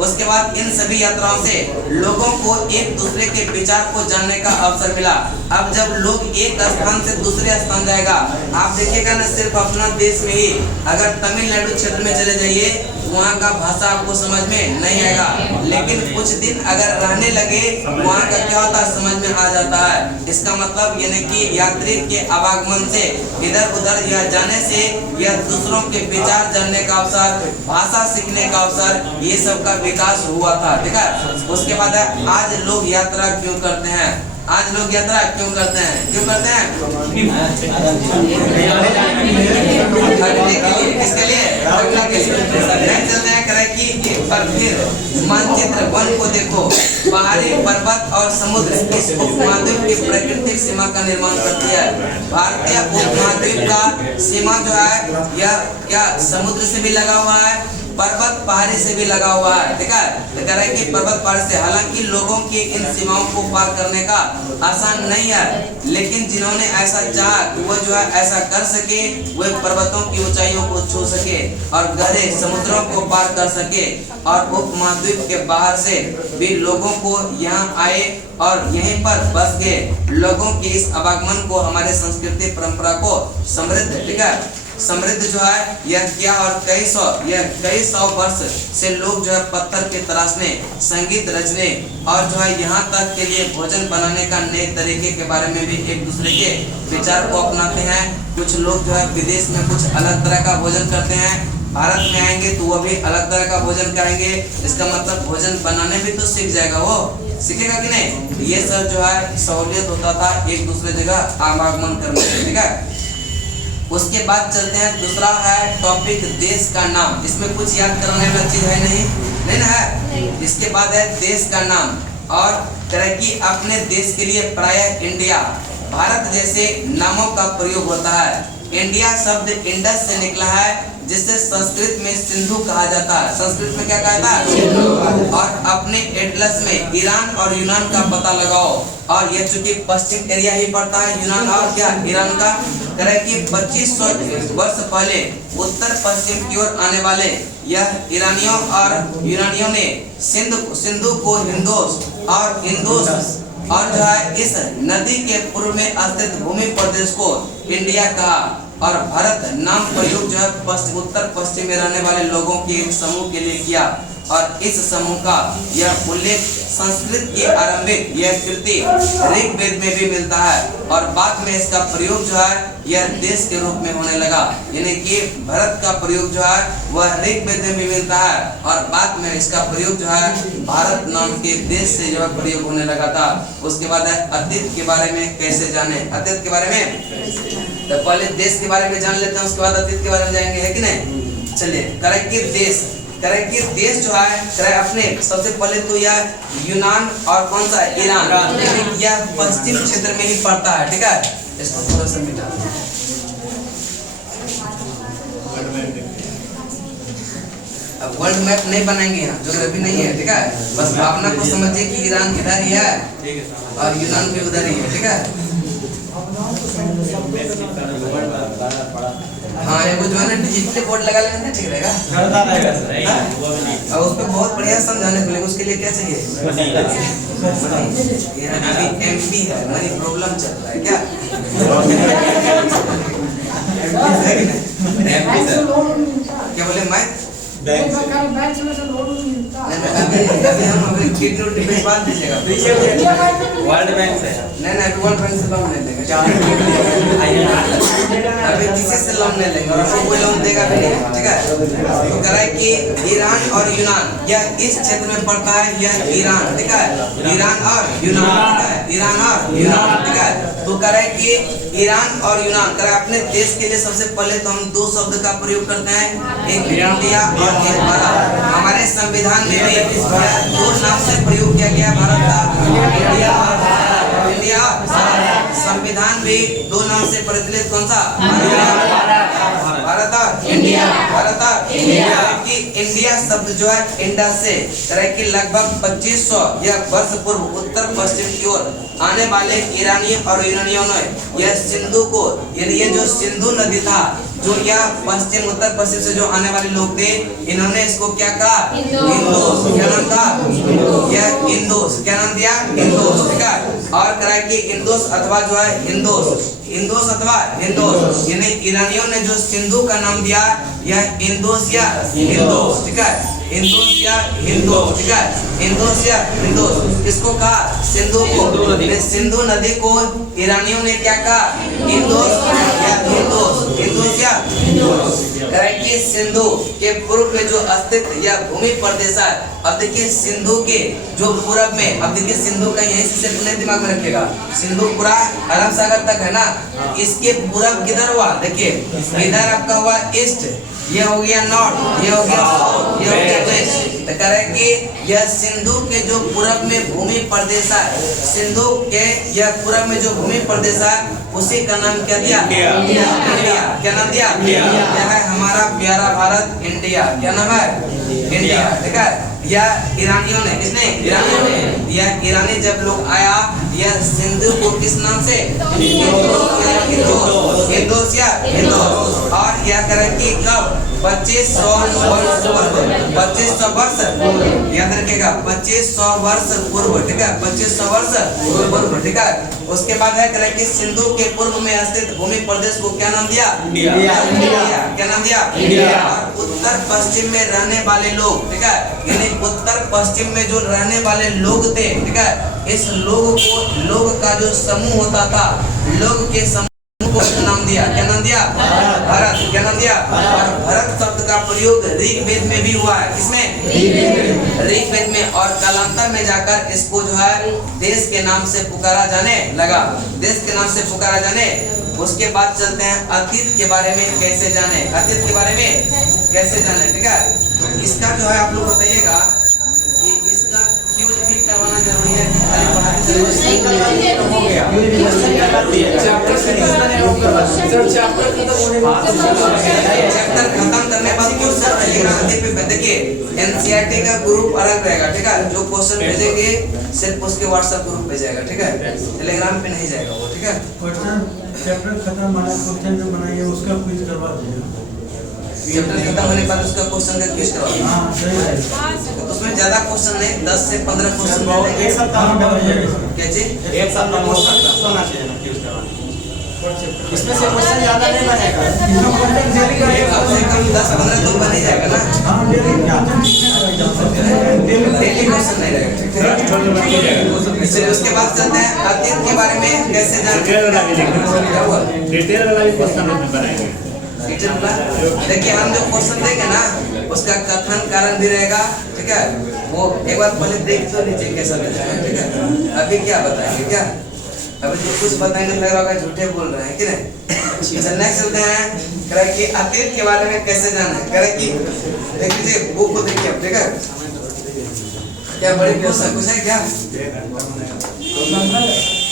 उसके बाद इन सभी यात्राओं से लोगों को एक दूसरे के विचार को जानने का अवसर मिला। अब जब लोग एक स्थान से दूसरे स्थान जाएगा, आप देखिएगा ना, सिर्फ अपना देश में ही अगर तमिलनाडु क्षेत्र में चले जाइए, वहाँ का भाषा आपको समझ में नहीं आएगा, लेकिन कुछ दिन अगर रहने लगे वहाँ का क्या होता है समझ में आ जाता है। इसका मतलब यानी कि यात्री के आवागमन से, इधर उधर यह जाने से यह दूसरों के विचार जानने का अवसर, भाषा सीखने का अवसर, ये सब का विकास हुआ था। ठीक है, उसके बाद आज लोग यात्रा क्यों करते हैं, आज लोग यात्रा क्यों करते हैं, क्यों करते हैं, किसके लिए, चलते हैं। करे कि एक बार फिर मानचित्र वन को देखो, पहाड़ी, पर्वत और समुद्र इस उपमहाद्वीप की प्राकृतिक सीमा का निर्माण करती है। भारतीय उपमहाद्वीप का सीमा जो है यह क्या समुद्र से भी लगा हुआ है, पर्वत पहाड़ी से भी लगा हुआ है। ठीक है, तो कह रहे हैं कि पर्वत पहाड़ी से, हालांकि लोगों की इन सीमाओं को पार करने का आसान नहीं है, लेकिन जिन्होंने ऐसा चाहा कि वो जो है ऐसा कर सके, वे पर्वतों की ऊंचाइयों को छू सके और गहरे समुद्रों को पार कर सके, और उपमहाद्वीप के बाहर से भी लोगों को यहाँ आए और यहीं पर बस गए। लोगों के इस आवागमन को हमारे संस्कृति परंपरा को समृद्ध, ठीक है, समृद्ध जो है यह क्या, और कई सौ वर्ष से लोग जो है पत्थर के तराशने, संगीत रचने और जो है यहाँ तक के लिए भोजन बनाने का नए तरीके के बारे में भी एक दूसरे के विचार को अपनाते हैं। कुछ लोग जो है विदेश में कुछ अलग तरह का भोजन करते हैं, भारत में आएंगे तो वो भी अलग तरह का भोजन खाएंगे। इसका मतलब भोजन बनाने भी तो सीख जाएगा, वो सीखेगा कि नहीं। तो ये सब जो है सहूलियत होता था एक दूसरे जगह आवागमन करने से, ठीक है। उसके बाद चलते हैं, दूसरा है टॉपिक देश का नाम। इसमें कुछ याद करने वाली चीज है नहीं ना है। इसके बाद है देश का नाम और तरक्की अपने देश के लिए प्रायः इंडिया, भारत जैसे नामों का प्रयोग होता है। इंडिया शब्द इंडस से निकला है जिसे संस्कृत में सिंधु कहा जाता है। संस्कृत में क्या कहा था? और अपने एटलस में ईरान और यूनान का पता लगाओ। और यह चूंकि पश्चिम एरिया ही पड़ता है यूनान और क्या ईरान का, करे कि 2500 वर्ष पहले उत्तर पश्चिम की ओर आने वाले यह ईरानियों और यूनानियों ने सिंधु को हिंदोस और इंदोस और जो है इस नदी के पूर्व में स्थित भूमि प्रदेश को इंडिया कहा। और भारत नाम प्रयोग जो है उत्तर पश्चिम में रहने वाले लोगों के एक समूह के लिए किया। और इस समूह का यह उल्लेख संस्कृत की आरंभिक यह कृति ऋग्वेद में भी मिलता है। और बाद में इसका प्रयोग जो है यह देश के रूप में होने लगा, यानी कि भारत का प्रयोग जो है वह ऋग्वेद में भी मिलता है और बाद में इसका प्रयोग जो है भारत नाम के देश से जो है प्रयोग होने लगा था। उसके बाद है अतीत के बारे में कैसे जाने। अतीत के बारे में तो पहले देश के बारे में जान लेते हैं, उसके बाद अतीत के बारे में जाएंगे, है कि नहीं। चलिए, करे कि देश जो है करे अपने सबसे पहले तो यह यूनान और कौन सा ईरान, लेकिन यह पश्चिम क्षेत्र में ही पड़ता है, ठीक है। इसको थोड़ा सा मिटा, अब वर्ल्ड मैप नहीं बनाएंगे यहाँ, ज्योग्राफी नहीं है, ठीक है। बस अपना को समझिए कि ईरान इधर ही है और यूनान भी उधर ही है, ठीक है। हाँ, ये जो है ना डिजिटल बोर्ड लगा लेना ठीक रहेगा। और उस पर बहुत बढ़िया समझाने को, उसके लिए क्या चाहिए? एमपी है, मनी प्रॉब्लम चल रहा है क्या? क्या बोले मैं बैंक से लोन मिलता है। अभी हम अभी किडनी पे बात दीजिएगा वर्ल्ड बैंक से नहीं अभी वर्ल्ड बैंक से लोन नहीं लेंगे, अभी किसी से लोन नहीं लेंगे और हमको कोई लोन देगा भी नहीं, ठीक है। तो कह रहा है कि ईरान और यूनान यह इस क्षेत्र में पड़ता है, यह ईरान, ठीक है। ईरान और यूनान, ठीक है, ईरान और यूनान, ठीक है। तो कह रहा है कि ईरान और यूनान, कह रहा है अपने देश के लिए सबसे पहले तो हम दो शब्द का प्रयोग करते हैं, एक इंडिया और एक भारत। हमारे संविधान में भी दो नाम से प्रयोग किया गया भारत का, इंडिया। संविधान भी दो नाम से प्रचलित, कौन सा? भारत और इंडिया, भारत और इंडिया। कि इंडिया शब्द जो है इंडस से तरह की लगभग 2500 या वर्ष पूर्व उत्तर पश्चिम की ओर आने वाले ईरानी और यूनानियों ने यह सिंधु को, यानी ये जो सिंधु नदी था जो यह पश्चिम उत्तर पश्चिम से जो आने वाले लोग थे, इन्होंने इसको क्या कहा? इंदोस। क्या नाम था? यह इंदोस। क्या नाम दिया? इंदोस, ठीक है। और करा कि इंदोस अथवा जो है हिंदोस, इंदोस अथवा हिंदोस, यानी ईरानियों ने जो सिंधु का नाम दिया यह इंदोस या हिंदोस, ठीक है। इंदोस या हिंदोस, ठीक है। इंदोस या हिंदोस, इसको कहा सिंधु को, सिंधु नदी को ईरानियों ने क्या कहा? इंदोस या हिंदोस, इंदोस या हिंदोस। कि सिंधु के पूर्व में जो अस्तित्व या भूमि प्रदेश है, अब देखिए सिंधु के जो पूरब में, अब देखिए सिंधु का यही से अपने दिमाग में रखेगा, सिंधु पूरा अरब सागर तक है ना, इसके पूरब किधर हुआ? देखिए इधर आपका हुआ ईस्ट, ये हो गया नॉर्थ, ये हो गया साउथ, ये हो गया वेस्ट। तो कह रहे कि यह सिंधु के जो पूरब में भूमि प्रदेश है, सिंधु के यह पूरब में जो भूमि प्रदेश है उसी का नाम क्या दिया? इंडिया। क्या नाम दिया? क्या है हमारा प्यारा भारत इंडिया। क्या नाम है? इंडिया, ठीक है। यह ईरानियों ने, किसने? ईरानियों ने। यह ईरानी जब लोग आया, यह सिंधु को किस नाम से? हिंदोस या हिंदोस। और यह करें कि कब? 2500 वर्ष पूर्व, 2500 वर्ष याद रखिएगा, 2500 वर्ष पूर्व, ठीक है, 2500 वर्ष पूर्व, ठीक है। उसके बाद है करें कि सिंधु के पूर्व में स्थित भूमि प्रदेश को क्या नाम दिया? इंडिया। क्या नाम दिया? इंडिया। और उत्तर पश्चिम में रहने वाले लोग, ठीक है, यानी उत्तर पश्चिम में जो रहने वाले लोग थे, ठीक है, इस लोग को, लोग का जो समूह होता था, लोग के समूह को नाम दिया? क्या नाम दिया? भरत। क्या नाम दिया? और भरत शब्द का प्रयोग ऋग्वेद में भी हुआ है। किसमें? ऋग्वेद में। और कालांतर में जाकर इसको जो है देश के नाम से पुकारा जाने लगा। देश के नाम से पुकारा जाने। उसके बाद चलते हैं अतीत के बारे में कैसे जाने। अतीत के बारे में कैसे जाने, ठीक है। इसका जो है आप लोग बताइएगा कि इसका क्यूज भी करवाना जरूरी है कि खाली पढ़ाते चैप्टर खत्म करने बाद क्वेश्चन टेलीग्राम पे देखिए एनसीईआरटी का ग्रुप अलग रहेगा, ठीक है। जो क्वेश्चन भेजेंगे सिर्फ उसके व्हाट्सएप ग्रुप पे जाएगा, ठीक है। टेलीग्राम पे नहीं जाएगा वो, ठीक है। क्वेश्चन चैप्टर खत्म वाला क्वेश्चन जो बनाइए उसका क्विज करवा दीजिए। चैप्टर खत्म होने के बाद उसका क्वेश्चन का क्विज करवाओ। हाँ सही है। तो उसमें ज्यादा क्वेश्चन नहीं, 10 से 15 क्वेश्चन देंगे। एक सप्ताह में हो जाएगा। क्या जी? एक सप्ताह में होना चाहिए ना क्यूज करवाने। इसमें से क्वेश्चन ज्यादा नहीं बनेगा। कम से कम 10-15 तो बन ही जाएगा ना। हाँ डेली डेली क्वेश्चन नहीं रहेगा, ठीक है। इसलिए उसके बाद चलते हैं अतीत के बारे में कैसे जानते क्या हुआ? डिटेल वाला भी क्वेश्चन में बनाएंगे। डिटेल वाला देखिए हम जो क्वेश्चन देंगे ना उसका कथन कारण भी रहेगा, ठीक है। वो एक बार पहले देख तो लीजिए कैसा लगता है, ठीक है। अभी क्या बताएंगे? क्या अभी जो कुछ बताएंगे लग रहा है झूठे बोल रहे हैं कि नहीं। अच्छा नेक्स्ट चलते हैं कह कि अतीत के बारे में कैसे जाना है। कह कि देख लीजिए बुक को देखिए, ठीक है। क्या बड़े क्वेश्चन कुछ है क्या?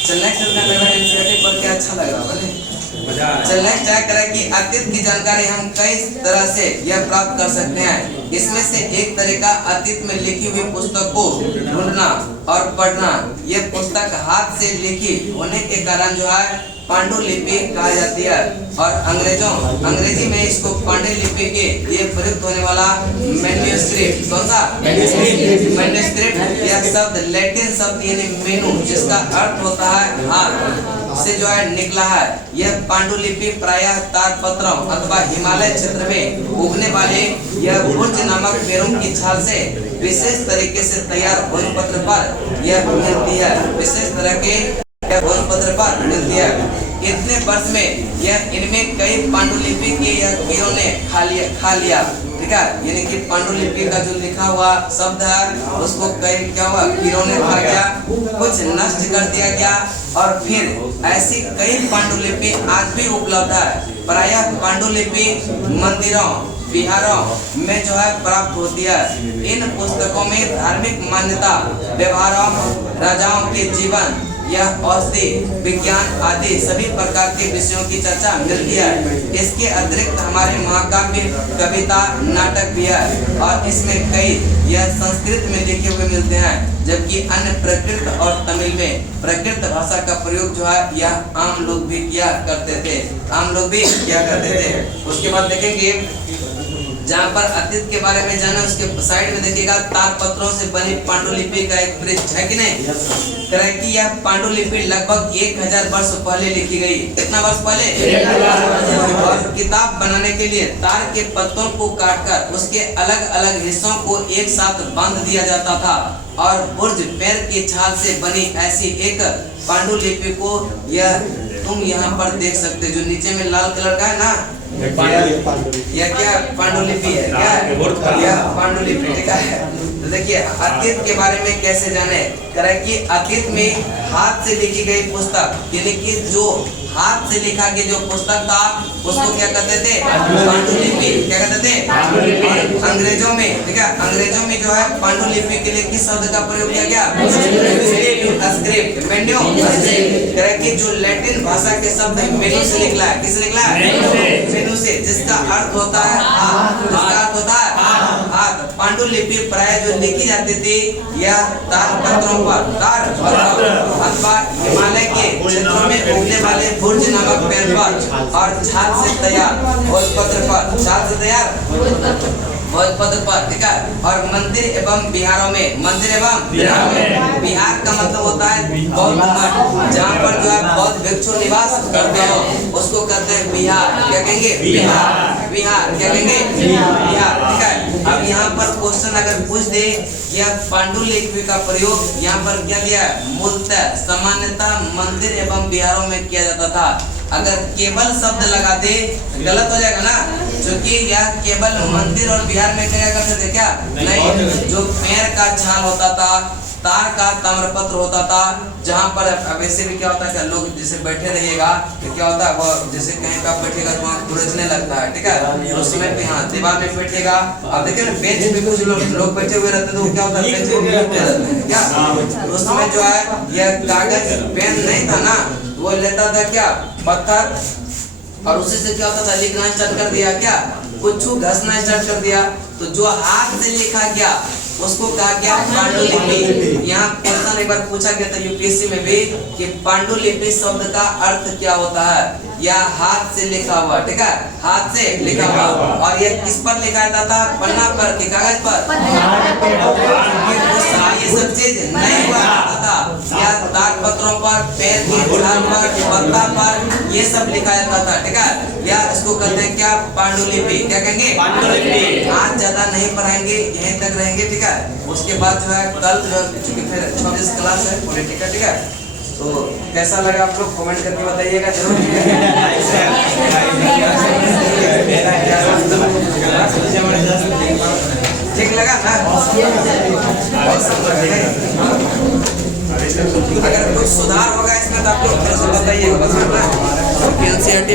चल नेक्स्ट चलते हैं एनसीईआरटी पर क्या अच्छा लग रहा है। चल नेक्स्ट क्या करें कि अतीत की जानकारी हम कई तरह से यह प्राप्त कर सकते हैं। इसमें से एक तरीका अतीत में लिखी हुई पुस्तक को ढूंढना और पढ़ना। यह पुस्तक हाथ से लिखी होने के कारण जो है पांडुलिपि कहा जाती है। और अंग्रेजी में इसको पांडुलिपि के ये प्रयुक्त होने वाला मैन्युस्क्रिप्ट, कौन सा मैन्युस्क्रिप्ट, यह शब्द लैटिन शब्द यानी मेनू जिसका अर्थ होता है हाथ से जो है निकला है। यह पांडुलिपि प्रायः तारपत्रों अथवा हिमालय क्षेत्र में उगने वाले यह बुर्ज नामक पेड़ों की छाल से विशेष तरीके से तैयार भोजपत्र पर यह मिलती है। विशेष तरह के भोजपत्र पर मिलती है। इतने वर्ष में यह इनमें कई पांडुलिपि के यह कीड़ों ने खा लिया, ठीक है। यानी कि पांडुलिपि का जो लिखा हुआ शब्द है उसको कई क्या हुआ कीड़ों ने खा गया, कुछ नष्ट कर दिया गया। और फिर ऐसी कई पांडुलिपि आज भी उपलब्ध है। प्रायः पांडुलिपि मंदिरों विहारों में जो है प्राप्त होती है। इन पुस्तकों में धार्मिक मान्यता, व्यवहारों, राजाओं के जीवन, यह औषधि विज्ञान आदि सभी प्रकार के विषयों की चर्चा मिलती है। इसके अतिरिक्त हमारे महाकाव्य, कविता, नाटक भी है और इसमें कई यह संस्कृत में लिखे हुए मिलते हैं, जबकि अन्य प्राकृत और तमिल में प्राकृत भाषा का प्रयोग जो है यह आम लोग भी किया करते थे। उसके बाद देखेंगे जहाँ पर अतीत के बारे में जाना उसके साइड में देखिएगा तारपत्रों से बनी पांडुलिपि का एक पृष्ठ है कि नहीं। करें कि यह पांडुलिपि लगभग 1000 वर्ष पहले लिखी गई। कितना वर्ष पहले? और किताब बनाने के लिए तार के पत्तों को काटकर उसके अलग अलग हिस्सों को एक साथ बांध दिया जाता था और बुर्ज पेड़ की छाल से बनी ऐसी एक पांडुलिपि को यह तुम यहाँ पर देख सकते हो। जो नीचे में लाल कलर का है ना यह क्या पांडुलिपि है, क्या यह पांडुलिपि, ठीक है। तो देखिए अतीत के बारे में कैसे जाने। करें कि अतीत में हाथ से लिखी गई पुस्तक यानी कि जो हाथ से लिखा गया जो पुस्तक था उसको क्या कहते थे? पांडुलिपि। क्या कहते थे? अंग्रेजों में, ठीक है, अंग्रेजों में जो है पांडुलिपि के लिए किस शब्द का प्रयोग किया गया? Script, menu. करें कि जो लैटिन भाषा के शब्द मेनू से निकला है, किससे निकला है? मेनू से, जिसका अर्थ होता है हाथ। जिसका अर्थ होता है हाथ। पांडुलिपि प्राय जो लिखी जाती थी यह तारपत्रों पर अथवा हिमालय के क्षेत्रों में उगने वाले बुर्ज नामक पेड़ पर और छाल से तैयार भोजपत्र पर, छाल से तैयार भोजपत्र पर, ठीक है। और मंदिर एवं बिहारों में, मंदिर एवं बिहार का मतलब होता है बौद्ध मठ, जहाँ पर जो है बौद्ध भिक्षु निवास करते हो उसको कहते हैं बिहार। क्या कहेंगे? बिहार। क्या कहेंगे? बिहार, ठीक है। अब यहाँ पर क्वेश्चन अगर पूछ दे यह पांडुलिपि का प्रयोग यहाँ पर क्या दिया है? मूलतः सामान्यतः मंदिर एवं बिहारों में किया जाता था। अगर केवल शब्द लगा दे गलत हो जाएगा ना, क्योंकि यह केवल मंदिर और बिहार में क्या करते थे क्या? नहीं, जो पेड़ का छाल होता था, तार का ताम्रपत्र होता था, जहाँ पर वैसे भी क्या होता है, लोग जैसे बैठे रहिएगा तो क्या होता है, वो जैसे कहीं पे आप बैठेगा तो वहाँ गुरजने लगता है, ठीक है, उस समय पे हाँ दीवार में बैठेगा। अब देखिए ना बेंच पे कुछ लोग बैठे हुए रहते हैं तो वो क्या होता है, बेंच पे बैठे रहते हैं क्या, उस समय जो है यह कागज पेन नहीं था ना, वो लेता था क्या, पत्थर, और उसी से क्या होता था, लिखना स्टार्ट कर दिया क्या, कुछ घसना स्टार्ट कर दिया, तो जो हाथ से लिखा गया उसको कहा गया पांडुलिपि। यहाँ क्वेश्चन एक बार पूछा गया था यूपीएससी में भी कि पांडुलिपि शब्द का अर्थ क्या होता है, या हाथ से लिखा हुआ, ठीक है, हाथ से लिखा हुआ, और ये किस पर लिखा जाता था, पन्ना पर कि कागज पर, ये सब चीज नहीं हुआ करता था, या तार पत्रों पर, पेड़ की छाल पर, पत्ता पर, ये सब लिखा जाता था, ठीक है, या इसको कहते हैं क्या, पांडुलिपि। क्या कहेंगे, पांडुलिपि। आज ज्यादा नहीं पढ़ाएंगे, यहीं तक रहेंगे, ठीक है, उसके बाद जो है कल जो चूंकि फिर 6 बजे क्लास है पॉलिटिकल, ठीक है, तो कैसा लगा आप लोग कमेंट करके बताइएगा जरूर, ठीक लगा ना? अगर कुछ सुधार होगा इसमें तो आप लोग फिर से बताइएगा, बस ना।